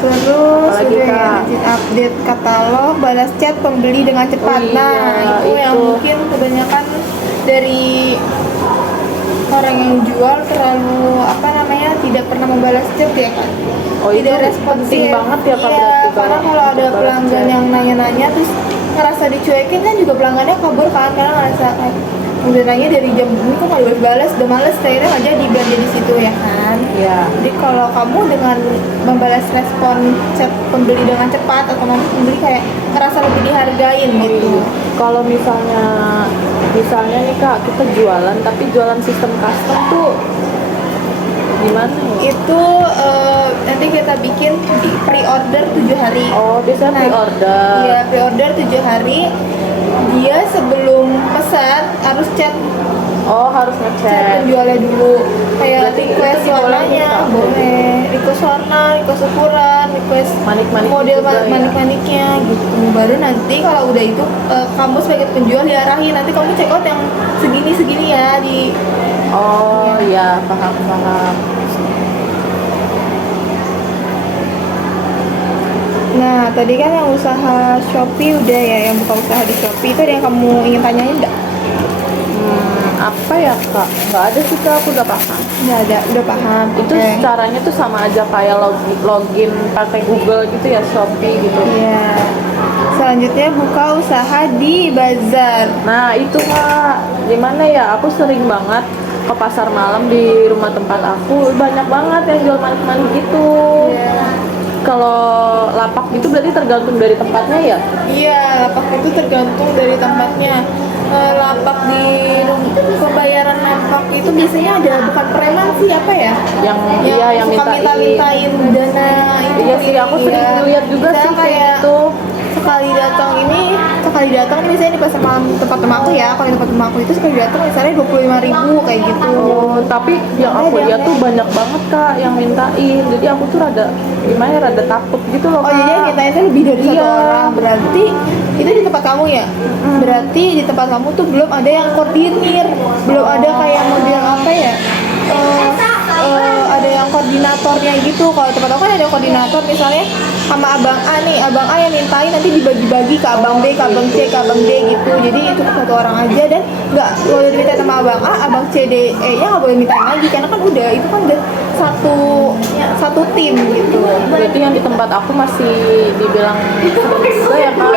Terus Apalagi, udah ya, Kak? lanjut update katalog, balas chat pembeli dengan cepat. Oh, iya, Nah itu yang itu. mungkin kebanyakan dari orang yang jual terlalu apa namanya tidak pernah membalas chat ya kan. Oh, Tidak itu responsif. penting banget ya, Kak, Iya, berarti karena kalau kalau ada balas pelanggan chat. yang nanya-nanya terus ngerasa dicuekin kan juga pelanggannya kabur kan, karena ngerasa kayak udah nanya dari jam ini kok nggak dibalas, udah males, akhirnya nggak jadi belanja di situ ya kan. Iya. Jadi kalau kamu dengan membalas respon chat pembeli dengan cepat, otomatis pembeli kayak ngerasa lebih dihargain gitu. Kalau misalnya nih kak, kita jualan tapi jualan sistem custom tuh gimana ya? Itu nanti kita bikin pre-order 7 hari. Oh, biasanya Nah, pre-order. Iya, pre-order 7 hari. Dia sebelum pesan harus chat Oh, harus ngechat. penjualnya dulu, kayak Berarti request itu boleh warnanya bisa? boleh, request warna, request ukuran, request Manik-manik model juga ya? manik-maniknya gitu. Baru nanti kalau udah itu kamu sebagai penjual diarahin, nanti kamu check out yang segini ya di. Oh iya, paham. Nah, tadi kan yang usaha Shopee udah ya, yang buka usaha di Shopee itu ada yang kamu ingin tanyain enggak? Apa ya kak? Nggak ada sih kak, aku udah paham. Nggak ada, udah paham. Itu Oke. caranya tuh sama aja kayak login pakai Google gitu ya, Shopee gitu. Iya. Selanjutnya buka usaha di bazar. Nah itu kak, gimana ya? Aku sering banget ke pasar malam di rumah tempat aku, banyak banget yang jual manik-manik gitu. Iya. Kalau lapak gitu berarti tergantung dari tempatnya ya? Iya, lapak itu tergantung dari tempatnya. Lapak di pembayaran lapak itu biasanya ada, bukan preman sih, apa ya? Yang Yang suka mintain. minta-mintain dana itu. Iya sih, aku sering lihat juga Misalnya sih kayak kayak gitu. sekali datang ini biasanya di pasar malam tempat rumahku ya. Kalau di tempat rumahku itu sekali datang misalnya 25.000 kayak gitu. Oh, tapi yang aku Ada, lihat ada. tuh banyak banget kak yang mintain. Jadi aku tuh gimana ya, rada takut gitu loh Oh kak. jadi yang mintain itu lebih dari satu Iya. orang, berarti itu di tempat kamu ya? Berarti di tempat kamu tuh belum ada yang koordinir, belum ada kayak model apa ya? Ada yang koordinatornya gitu. Kalau di tempat aku kan ada koordinator, misalnya sama abang A nih, abang A yang mintain nanti dibagi-bagi ke abang B, ke abang C, ke abang D gitu. Jadi itu satu orang aja, dan nggak boleh diminta sama abang A, abang C, D, E nya nggak boleh mintain lagi, karena kan udah itu kan udah satu tim gitu. Berarti yang di tempat aku masih dibilang serem juga ya kak.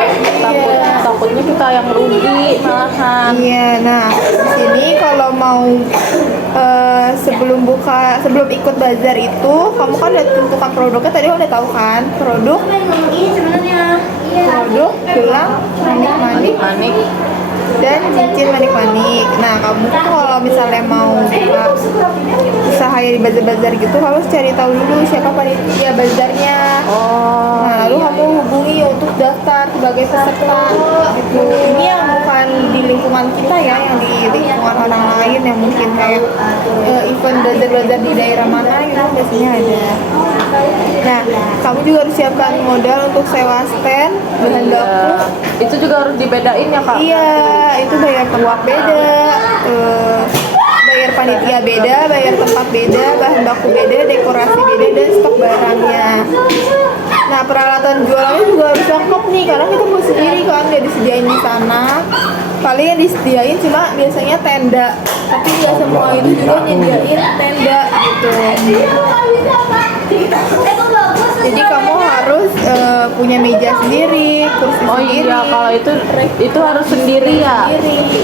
Takutnya kita yang rugi malahan. Iya, nah di sini kalau mau sebelum ikut bazar itu, kamu kan udah tentukan produknya tadi, udah tahu kan produk gelang manik-manik Manik. dan cincin manik-manik. Nah, kamu tuh kalau misalnya mau buka usaha di bazar-bazar gitu, kamu harus cari tahu dulu siapa panitia bazarnya. Oh. Nah, lalu kamu hubungi untuk daftar sebagai peserta gitu. Ini yang bukan di lingkungan kita ya, yang di lingkungan orang lain yang mungkin kayak event bazar-bazar di daerah mana gitu biasanya ada. Nah, kamu juga harus siapkan modal untuk sewa stand, bahan baku. Itu juga harus dibedain ya kak. Iya, itu bayar tempat beda, bayar panitia beda, bayar tempat beda, bahan baku beda, dekorasi beda, dan stok barangnya. Nah, peralatan jualannya juga harus lengkap nih, karena kita mau sendiri kan, nggak disediain di sana. Paling yang disediain cuma biasanya tenda, tapi nggak semua itu juga nyediain tenda gitu. Jadi kamu harus punya meja sendiri, kursi Oh sendiri. iya, kalau itu harus sendiri ya.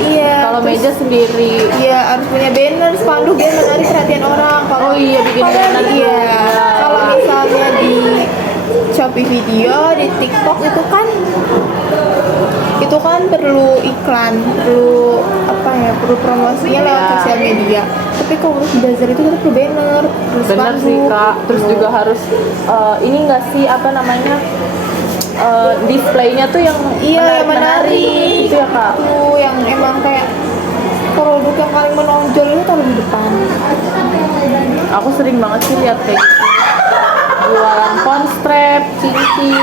Iya. Kalau Terus, meja sendiri. iya, harus punya banner, spanduk biar menarik perhatian orang. Kalau Oh iya, bikin banner iya. juga. Kalau misalnya di Shopee Video, di TikTok itu kan perlu iklan, perlu apa ya, perlu promosinya lewat Iya. sosial media. Tapi kalau urus di bazar itu kita perlu banner, perlu Bener sih spanduk. kak. Terus juga harus ini nggak sih apa namanya, displaynya tuh yang Iya, yang menarik. gitu ya kak. Tuh yang emang kayak produk yang paling menonjol itu taruh di depan. Aku sering banget sih lihat kayak gitu. Jualan konstrep, cincin,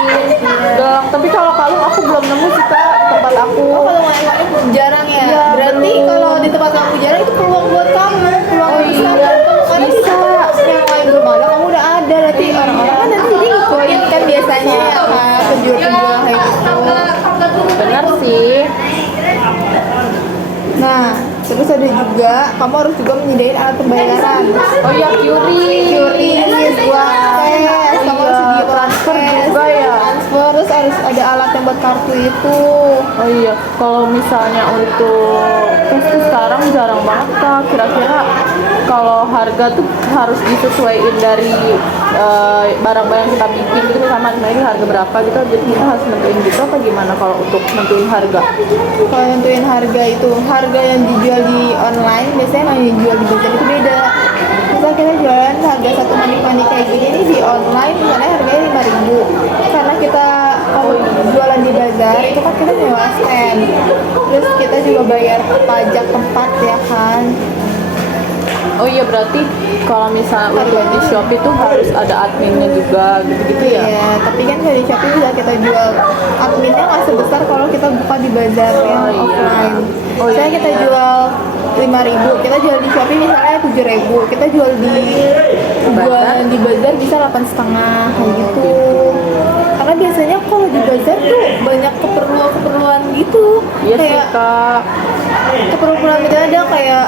gelang. Tapi kalau kalung aku belum nemu sih kak di tempat aku. Oh, kalau wangi-wangi jarang ya. Iya, Berarti belum. kalau di tempat kamu jarang itu peluang buat kamu, peluang Oh, besar. iya. Karena Bisa. yang lain belum ada, kamu udah ada. Berarti orang-orang kan nanti jadi ngikutin kan biasanya ya kan, penjual-penjual kayak gitu. Bener sih. Nah, terus ada juga, kamu harus juga menyediain alat pembayaran. Oh iya, QRIS, buat tes, kamu harus sedia transfer tes, juga ya. transfer, terus harus ada alat yang buat kartu itu. Oh iya, kalau misalnya untuk tes tuh sekarang jarang banget kak. Kira-kira kalau harga tuh harus disesuaikan dari barang-barang yang kita bikin gitu, misalnya ini harga berapa gitu, jadi kita harus nentuin gitu apa gimana kalau untuk nentuin harga? Kalau nentuin harga itu, harga yang dijual di online biasanya sama yang dijual di bazar itu beda. Misal kita jualan harga satu manik-manik kayak gini nih di online, misalnya harganya 5.000. Karena kita kalau jualan di bazar itu kan kita nyewa stand, terus kita juga bayar bayar pajak tempat ya kan. Oh iya, berarti kalau misalnya untuk di Shopee tuh harus ada adminnya juga gitu-gitu ya? Iya, tapi kan kalau di Shopee bisa kita jual, adminnya nggak sebesar kalau kita buka di bazar yang Oh, iya. offline. Oh, Misalnya kita iya. jual 5.000, kita jual di Shopee misalnya 7.000, kita jual di bazar bisa 8,5 kayak gitu. Karena biasanya kalau di bazar tuh banyak keperluan gitu. Iya sih Kayak Kak. keperluan itu ada kayak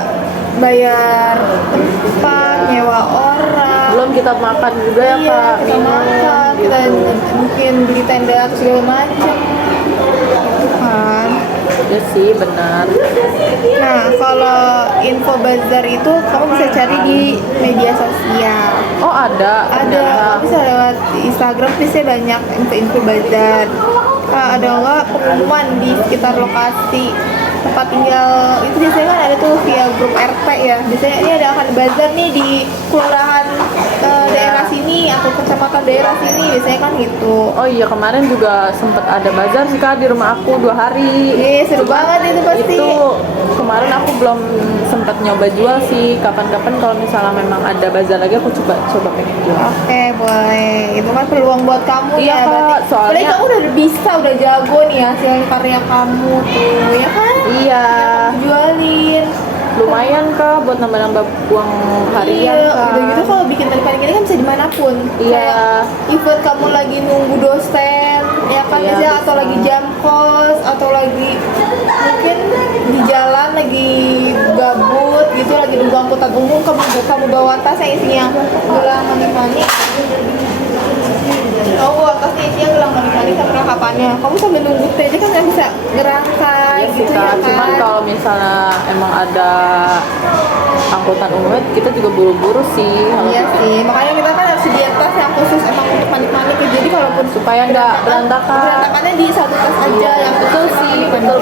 bayar tempat, nyewa orang. Belum kita makan juga ya Iya, Kak, kita minum makan, kita gitu. mungkin beli tenda atau segala macam gitu kan. Iya sih, benar. Nah, kalau info bazar itu kamu bisa cari di media sosial. Oh ada Kamu bisa lewat Instagram, biasanya banyak info-info bazar. Ada nggak pengumuman di sekitar lokasi tempat tinggal itu, biasanya kan ada tuh via grup RT ya. Biasanya ini ada akan bazar nih di kelurahan daerah sini atau kecamatan daerah sini, biasanya kan gitu. Oh iya, kemarin juga sempet ada bazar sih Kak di rumah aku 2 hari. Seru banget itu pasti. Itu kemarin aku belum sempet nyoba jual sih. Kapan-kapan kalau misalnya memang ada bazar lagi aku coba pengen jual. Oke, boleh. Itu kan peluang buat kamu Iya, ya, Kak, berarti. soalnya- Berarti kamu udah bisa, udah jago nih hasil karya kamu tuh, ya kan? Iya, Kamu jualin. lumayan Kak buat nambah-nambah uang harian Iya, Kak. udah gitu kalau bikin panik ini kan bisa dimanapun. Iya. Kayak event kamu lagi nunggu dosen, ya kan, Iya, bisa, atau bisa. lagi jam kos, atau lagi mungkin di jalan lagi gabut gitu, lagi nunggu angkutan umum, kamu bawa tas yang isinya gelang manik-manik. Kamu bawa tas yang isinya gelang manik-manik sama perlengkapannya. Kamu sambil nunggu teh aja kan nggak bisa ngerangkai Iya sih gitu Kak, ya kan. cuman kalau misalnya emang ada angkutan umum kita juga buru-buru sih kalau Iya bikin. sih, makanya kita kan harus sedia tas yang khusus emang untuk manik-manik ya. Jadi kalaupun Supaya nggak berantakan. berantakannya di satu tas aja yang Betul sih, betul.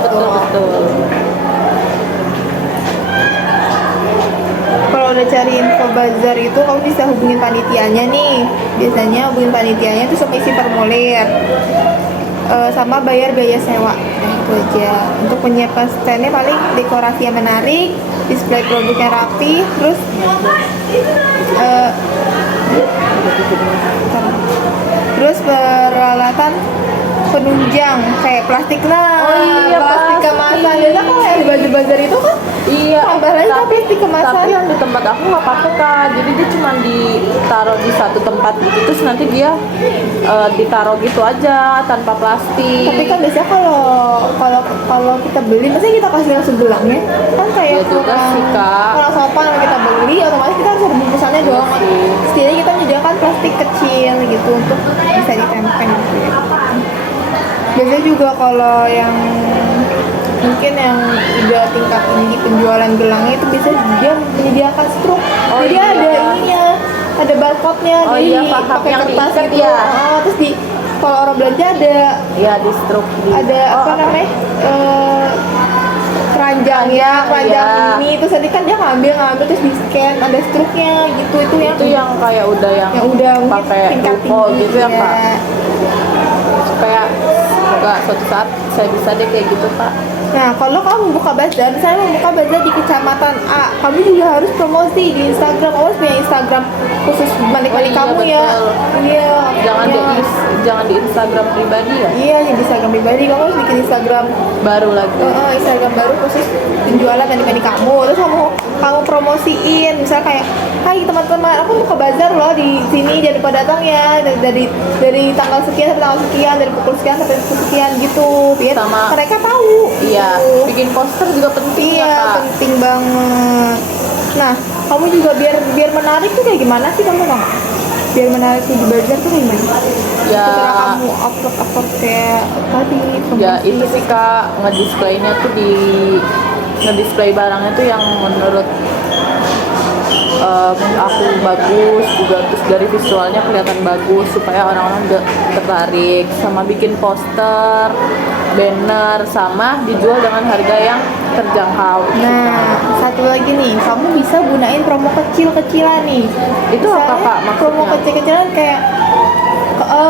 Kalau udah cari info bazar itu kamu bisa hubungin panitianya nih. Biasanya hubungin panitianya itu sama isi formulir. Sama bayar biaya sewa. Nah, itu aja. Untuk menyiapkan standnya paling dekorasi yang menarik, display produknya rapi, terus eh, peralatan penunjang kayak plastik, Oh iya, plastik plastik. kemasan. Biasa kalau yang di bazar-bazar itu kan Iya, tambah lagi kan plastik kemasan. tapi yang di tempat aku nggak pakai Kak. Jadi dia cuma ditaruh di satu tempat gitu, terus nanti dia ditaruh gitu aja tanpa plastik. Tapi kan biasanya kalau kita beli, maksudnya kita kasih langsung gelangnya kan kayak Iya juga sih, Kak. Kalau sopan kalau kita beli, otomatis kita harus ada bungkusannya dong. sih. Setidaknya kita menyediakan plastik kecil gitu untuk bisa ditempel gitu ya. Biasanya juga kalau yang mungkin yang udah tingkat tinggi penjualan gelangnya itu bisa dia menyediakan struk. Oh, Jadi iya. ada ininya, ada barcode-nya, Oh, jadi iya, paham. pakai Yang kertas diikat gitu. ya? Terus kalau orang belanja Ya di stroke ada apa namanya, keranjang ya, keranjang iya. ini, terus tadi kan dia ngambil terus di scan, ada struknya gitu, itu yang kayak udah yang udah mungkin pakai tingkat ruko tinggi gitu ya Kak, supaya semoga suatu saat saya bisa deh kayak gitu Kak. Nah, kalau kamu buka bazar, misalnya mau buka bazar di kecamatan A, kamu juga harus promosi di Instagram. Kamu harus punya Instagram khusus manik-manik Oh, iya, kamu ya. betul. Iya. Jangan iya. jangan di Instagram pribadi ya, Iya, di Instagram pribadi kamu harus bikin Instagram baru lagi. Instagram baru khusus penjualan manik-manik kamu. Terus kamu promosiin, misalnya kayak, hai teman-teman, aku buka bazar loh di sini, jangan lupa datang ya, dari tanggal sekian sampai tanggal sekian, dari pukul sekian sampai pukul sekian gitu, biar Sama- mereka tahu. Iya, gitu. bikin poster juga penting Iya, ya Kak. penting banget. Nah, kamu juga biar menarik tuh kayak gimana sih, kamu tau nggak? Biar menarik di bazar tuh kayak gimana? Ya. Setelah kamu upload kayak tadi Ya promosi. itu sih Kak, ngedisplaynya tuh ngedisplay barangnya tuh yang menurut aku bagus juga, terus dari visualnya kelihatan bagus supaya orang-orang juga tertarik, sama bikin poster, banner, sama dijual dengan harga yang terjangkau. Nah, satu lagi nih, kamu bisa gunain promo kecil-kecilan nih. Itu apa, Misalnya, Kak, maksudnya? promo kecil-kecilan kayak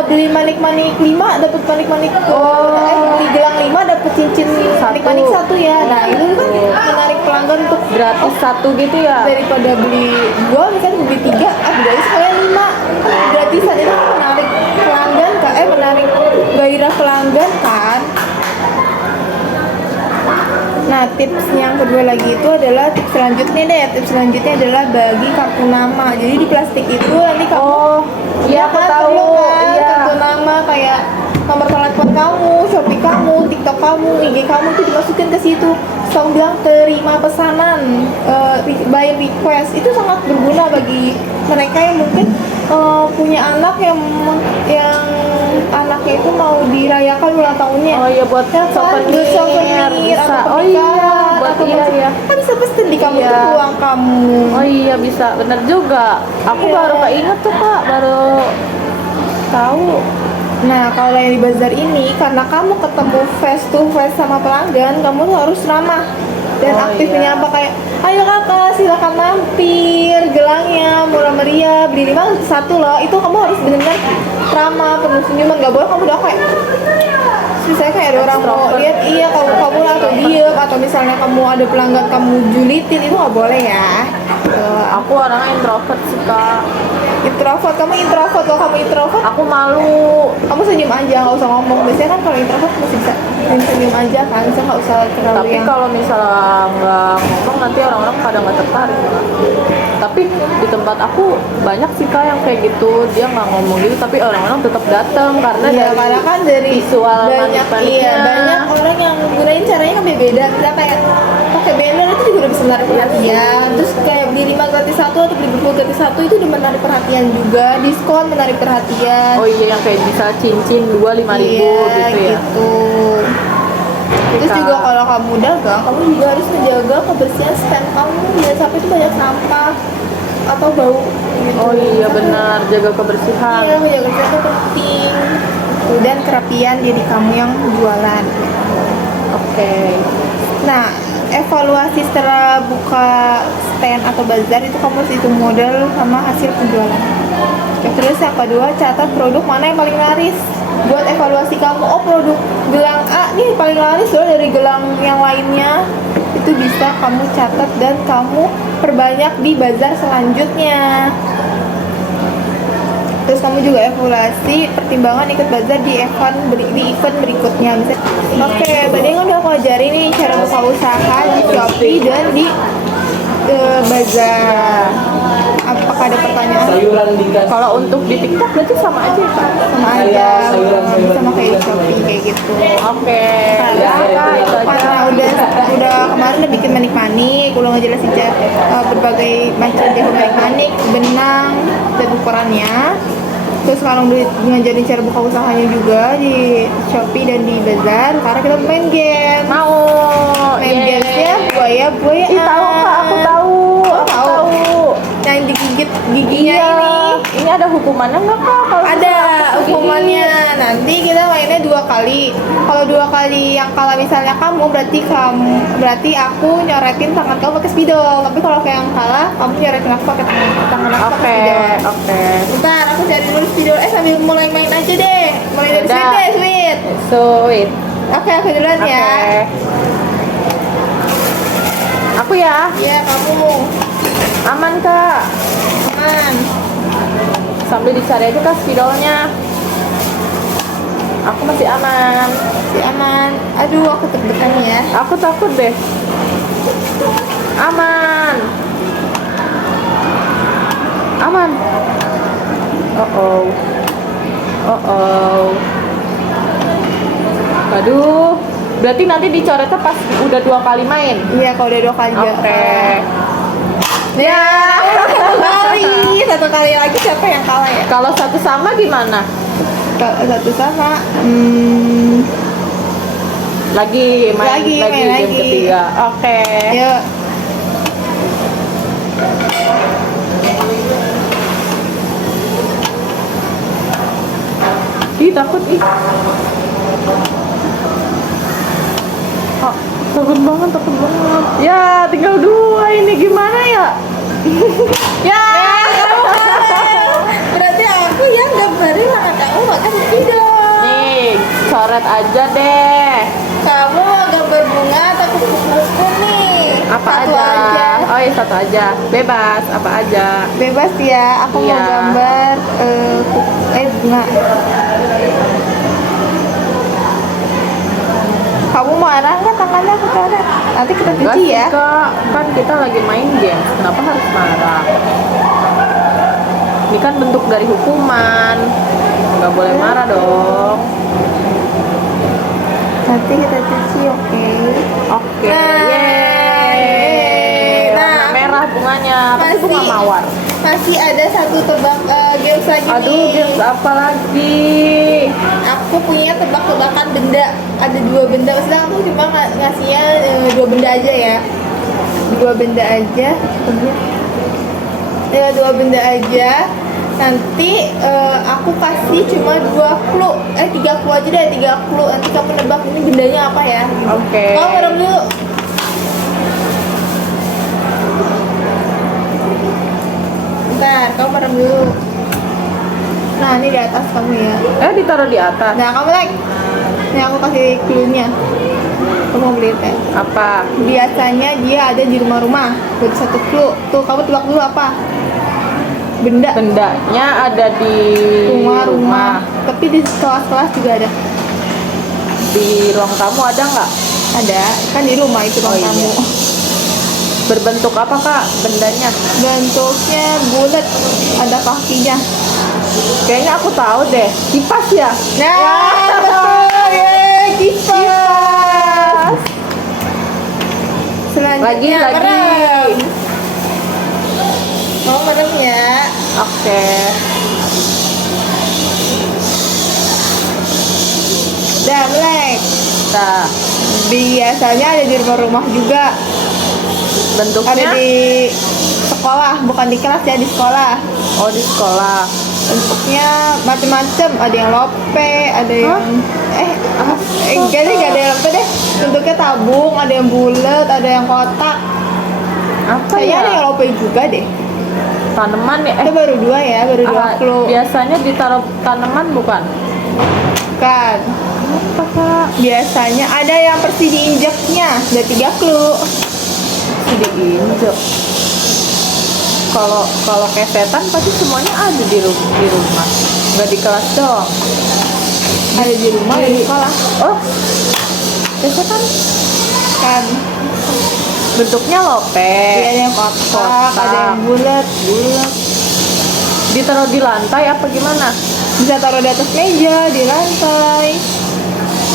beli beli manik-manik 5 dapat manik-manik beli gelang 5 dapat cincin manik-manik 1 ya. Nah itu kan menarik pelanggan untuk Gratis satu gitu ya? daripada beli 2 misalnya beli 3 beli aja sekalian 5 gratisan. Itu kan menarik pelanggan kan, menarik gairah pelanggan kan. Nah, tips yang kedua lagi itu adalah tips selanjutnya deh. Tips selanjutnya adalah bagi kartu nama. Jadi di plastik itu nanti kamu iya aku kan, tahu. perlu kan, Iya. kartu nama kayak nomor telepon kamu, Shopee kamu, TikTok kamu, IG kamu itu dimasukin ke situ. Selalu bilang terima pesanan, by request. Itu sangat berguna bagi mereka yang mungkin punya anak yang anaknya itu mau dirayakan ulang tahunnya. Oh iya, buat souvenir bisa. atau Oh iya, pernikahan, buat atau iya. kan bisa pesen di kamu Iya. itu uang kamu. Oh iya bisa, bener juga. Aku Iya. baru keinget tuh Kak, baru tahu. Nah, kalau yang di bazar ini karena kamu ketemu face to face sama pelanggan, kamu tuh harus ramah dan Oh, aktif iya. menyapa kayak, ayo kakak silakan mampir, gelangnya murah meriah, beli 5 satu loh. Itu kamu harus benar-benar ramah, penuh senyuman, gak boleh kamu udah kayak misalnya kayak ada orang mau Extrovert. lihat kamu atau diem, atau misalnya kamu ada pelanggan kamu julitin, itu nggak boleh ya. Aku orangnya introvert sih Kak. Introvert, kamu introvert. Kalau kamu introvert, Aku malu. kamu senyum aja, nggak usah ngomong. Biasanya kan kalau introvert masih bisa senyum aja kan, bisa nggak usah terlalu Tapi yang kalau misalnya nggak ngomong nanti orang-orang pada nggak tertarik. Tapi di tempat aku banyak sih Kak yang kayak gitu, dia nggak ngomong gitu tapi orang-orang tetap datang karena Iya, dari karena kan dari visual banyak manik-maniknya. banyak orang yang gunain caranya kan beda. Misalnya kayak pakai banner itu juga udah bisa menarik perhatian. Terus kayak beli 5 gratis 1 atau beli 10 gratis 1 itu udah menarik perhatian juga. Diskon menarik perhatian. Oh iya, yang kayak bisa cincin 2 5.000 Iya, gitu ya. gitu. Terus Kak. juga kalau kamu dagang, kamu juga harus menjaga kebersihan stand kamu. Jangan sampai itu banyak sampah atau bau gitu. Oh iya benar, jaga kebersihan. Iya, menjaga kebersihan itu penting. Dan kerapian diri kamu yang jualan. Oke. Nah, evaluasi setelah buka stand atau bazar itu kamu harus hitung modal sama hasil penjualan. Terus yang kedua, catat produk mana yang paling laris. Buat evaluasi kamu, oh produk gelang A nih paling laris loh dari gelang yang lainnya. Itu bisa kamu catat dan kamu perbanyak di bazar selanjutnya. Terus kamu juga evaluasi pertimbangan ikut bazar di event berikutnya. Oke, tadi kan udah aku ajarin nih cara buka usaha di Shopee dan di bazar. Apakah ada pertanyaan? Sayuran dikasih. Kalau untuk di TikTok berarti sama aja ya Kak? Sama aja, sama kayak di Shopee kayak gitu. Oke. Karena Ya, Kak, itu aja. karena udah kemarin udah bikin manik-manik, udah ngejelasin berbagai macam jenis manik-manik, benang dan ukurannya. Terus sekarang udah ngajarin cara buka usahanya juga di Shopee dan di Bazar. Karena kita main game. Mau. Main Yeay. gamesnya buaya. Ih, tahu Kak, aku tahu. Oh, Aku tahu. Yang digigit giginya Iya. ini. Ini ada hukumannya nggak Kak? Kalau Ada misalnya aku hukumannya. Nanti kita mainnya 2 kali. Kalau 2 kali yang kalah misalnya kamu, berarti aku nyoretin tangan kamu pakai spidol. Tapi kalau kayak yang kalah, kamu nyoretin aku pakai tangan aku pakai Oke, spidol. oke. Bentar, aku cari dulu spidol. Sambil mulai main aja deh. Mulai dari Yaudah. sweet deh, sweet. Sweet. Oke, aku duluan Oke. ya. Aku ya. Iya, kamu. Aman Kak. Aman. Sambil dicari aja Kak spidolnya. Aku masih aman. Si aman. Aduh, aku deg-degan ya. Aku takut deh. Aman. Aman. Oh. Aduh. Berarti nanti dicoretnya pas udah 2 kali main. Iya, kalau udah 2 kali Oke. Ya, satu kali lagi siapa yang kalah ya? Kalau satu sama gimana? Satu sama. Lagi main Lagi, main game lagi. ketiga. Oke. Yuk. Ih, takut ih. Oh, takut banget. Ya, tinggal 2 ini gimana ya? Ya. Berarti aku yang gambarin lah kamu makasih. aja deh. Kamu mau gambar bunga atau kupu-kupu nih? Apa Satu aja? Oh iya, satu aja. Bebas, apa aja. Bebas ya, aku mau Iya. gambar bunga. Kamu marah nggak tangannya aku taruh? Nanti kita Enggak cuci sih, ya. Kak. Kan kita lagi main game. Kenapa harus marah? Ini kan bentuk dari hukuman. Nggak boleh marah dong. Nanti kita cuci, oke? Oke. Nah, Yeay. Warna nah, merah bunganya. Pasti bunga mawar. masih ada satu tebak games lagi Aduh, nih. games apa lagi? Aku punya tebak-tebakan benda. Ada 2 benda. Maksudnya aku cuma ngasihnya 2 benda aja ya. 2 benda aja. Ya 2 benda aja. Nanti aku kasih cuma 2 clue. 3 clue aja deh, 3 clue. Nanti kamu nebak ini bendanya apa ya. Oke. Kamu merem dulu. Bentar, kamu merem dulu. Nah, ini di atas kamu ya. Ditaruh di atas. Nah, kamu like. Ini aku kasih clue-nya. Kamu mau beli teh. Apa? Biasanya dia ada di rumah-rumah. Buat 1 clue. Tuh, kamu tebak dulu apa? Benda. Bendanya ada di Rumah-rumah. Tapi di kelas-kelas juga ada. Di ruang tamu ada nggak? Ada. Kan di rumah itu ruang Oh, iya. tamu. Berbentuk apa, Kak, bendanya? Bentuknya bulat. Ada kakinya. Kayaknya aku tahu deh. Kipas ya? Nah, betul. Yeay, kipas. Selanjutnya Lagi. merem. Mau merem ya? Oke. Udah, melek. Nah, Biasanya ada di rumah-rumah juga. bentuknya? Ada di sekolah, bukan di kelas ya, di sekolah. Oh, di sekolah. Bentuknya macam-macam, ada yang lope, ada yang enggak deh, enggak ada yang lope deh. Bentuknya tabung, ada yang bulat, ada yang kotak. Apa Kayaknya ada ya? yang lope juga deh. Tanaman ya? Itu baru 2 ya, baru 2 clue. Biasanya ditaruh tanaman bukan? Kan. Apa, Kak? Biasanya ada yang persi diinjaknya, ada 3 clue. Diinjek. Kalau kesetan pasti semuanya ada di rumah. Nggak di kelas dong. Ada di rumah, ada di sekolah. Oh, kesetan Kan. bentuknya lope. Iya, ada yang kotak, ada yang bulat. Ditaruh di lantai apa gimana? Bisa taruh di atas meja, di lantai,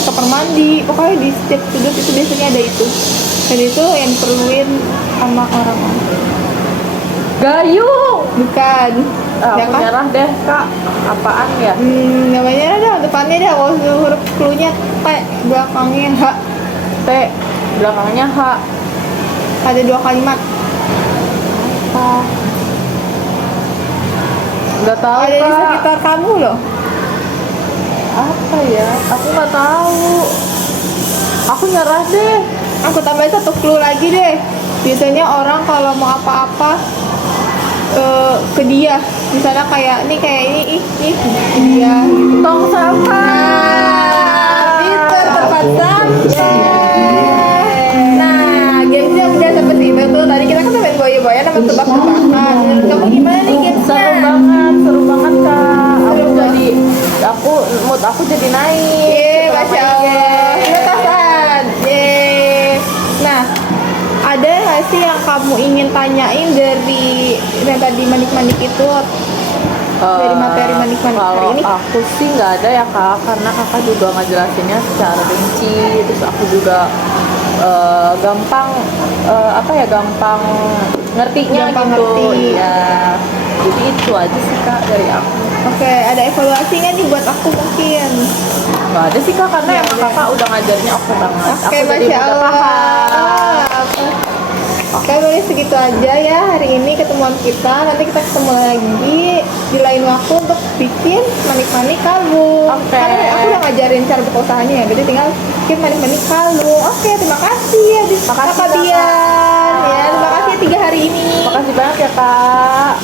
kamar mandi, pokoknya di setiap sudut itu biasanya ada itu. Dan itu yang diperluin sama orang-orang. Gayung. Bukan. Ya Aku kan? nyerah deh, Kak. Apaan ya? Namanya ada depannya dah, kalau huruf clue-nya T, belakangnya H. T, belakangnya H. Ada 2 kalimat. Oh. Nggak tahu, Ada di Kak. sekitar kamu loh. Apa ya? Aku nggak tahu. Aku nyerah deh. Aku tambahin 1 clue lagi deh. Biasanya orang kalau mau apa-apa ke dia, misalnya kayak ini ke dia gitu. Tong sampah. Pinter, tepat sampai. Nah, gamesnya udah seperti itu tuh. Tadi kita kan main boya-boyan sama tebak-tebakan. Menurut kamu gimana nih gamesnya? Seru banget, Kak. Seru banget. Mood aku jadi naik. Yeay, setelah Masya main Allah. game. Kita tahan. Yeay. Nah, ada nggak sih yang kamu ingin tanyain dari yang tadi manik-manik itu? Dari materi manik-manik hari Kalau ini? aku sih nggak ada ya, Kak, karena Kakak juga ngejelasinnya secara rinci. Terus aku juga gampang gampang ngertinya Gampang gitu. ngerti. Iya. Jadi itu aja sih, Kak, dari aku. Oke, ada evaluasi nggak nih buat aku mungkin? Nggak ada sih, Kak, karena Ya emang udah. Kakak udah ngajarnya oke banget. Oke, Aku jadi Masya mudah Allah. paham. Oke, boleh segitu aja ya hari ini ketemuan kita. Nanti kita ketemu lagi di lain waktu untuk bikin manik-manik kalung. Oke. Karena aku udah ngajarin cara buka usahanya ya, jadi tinggal bikin manik-manik kalung. Oke, terima kasih ya di Makasih, Kakak Kakak. Bian. Ya, terima kasih 3 hari ini. Makasih banget ya, Kak.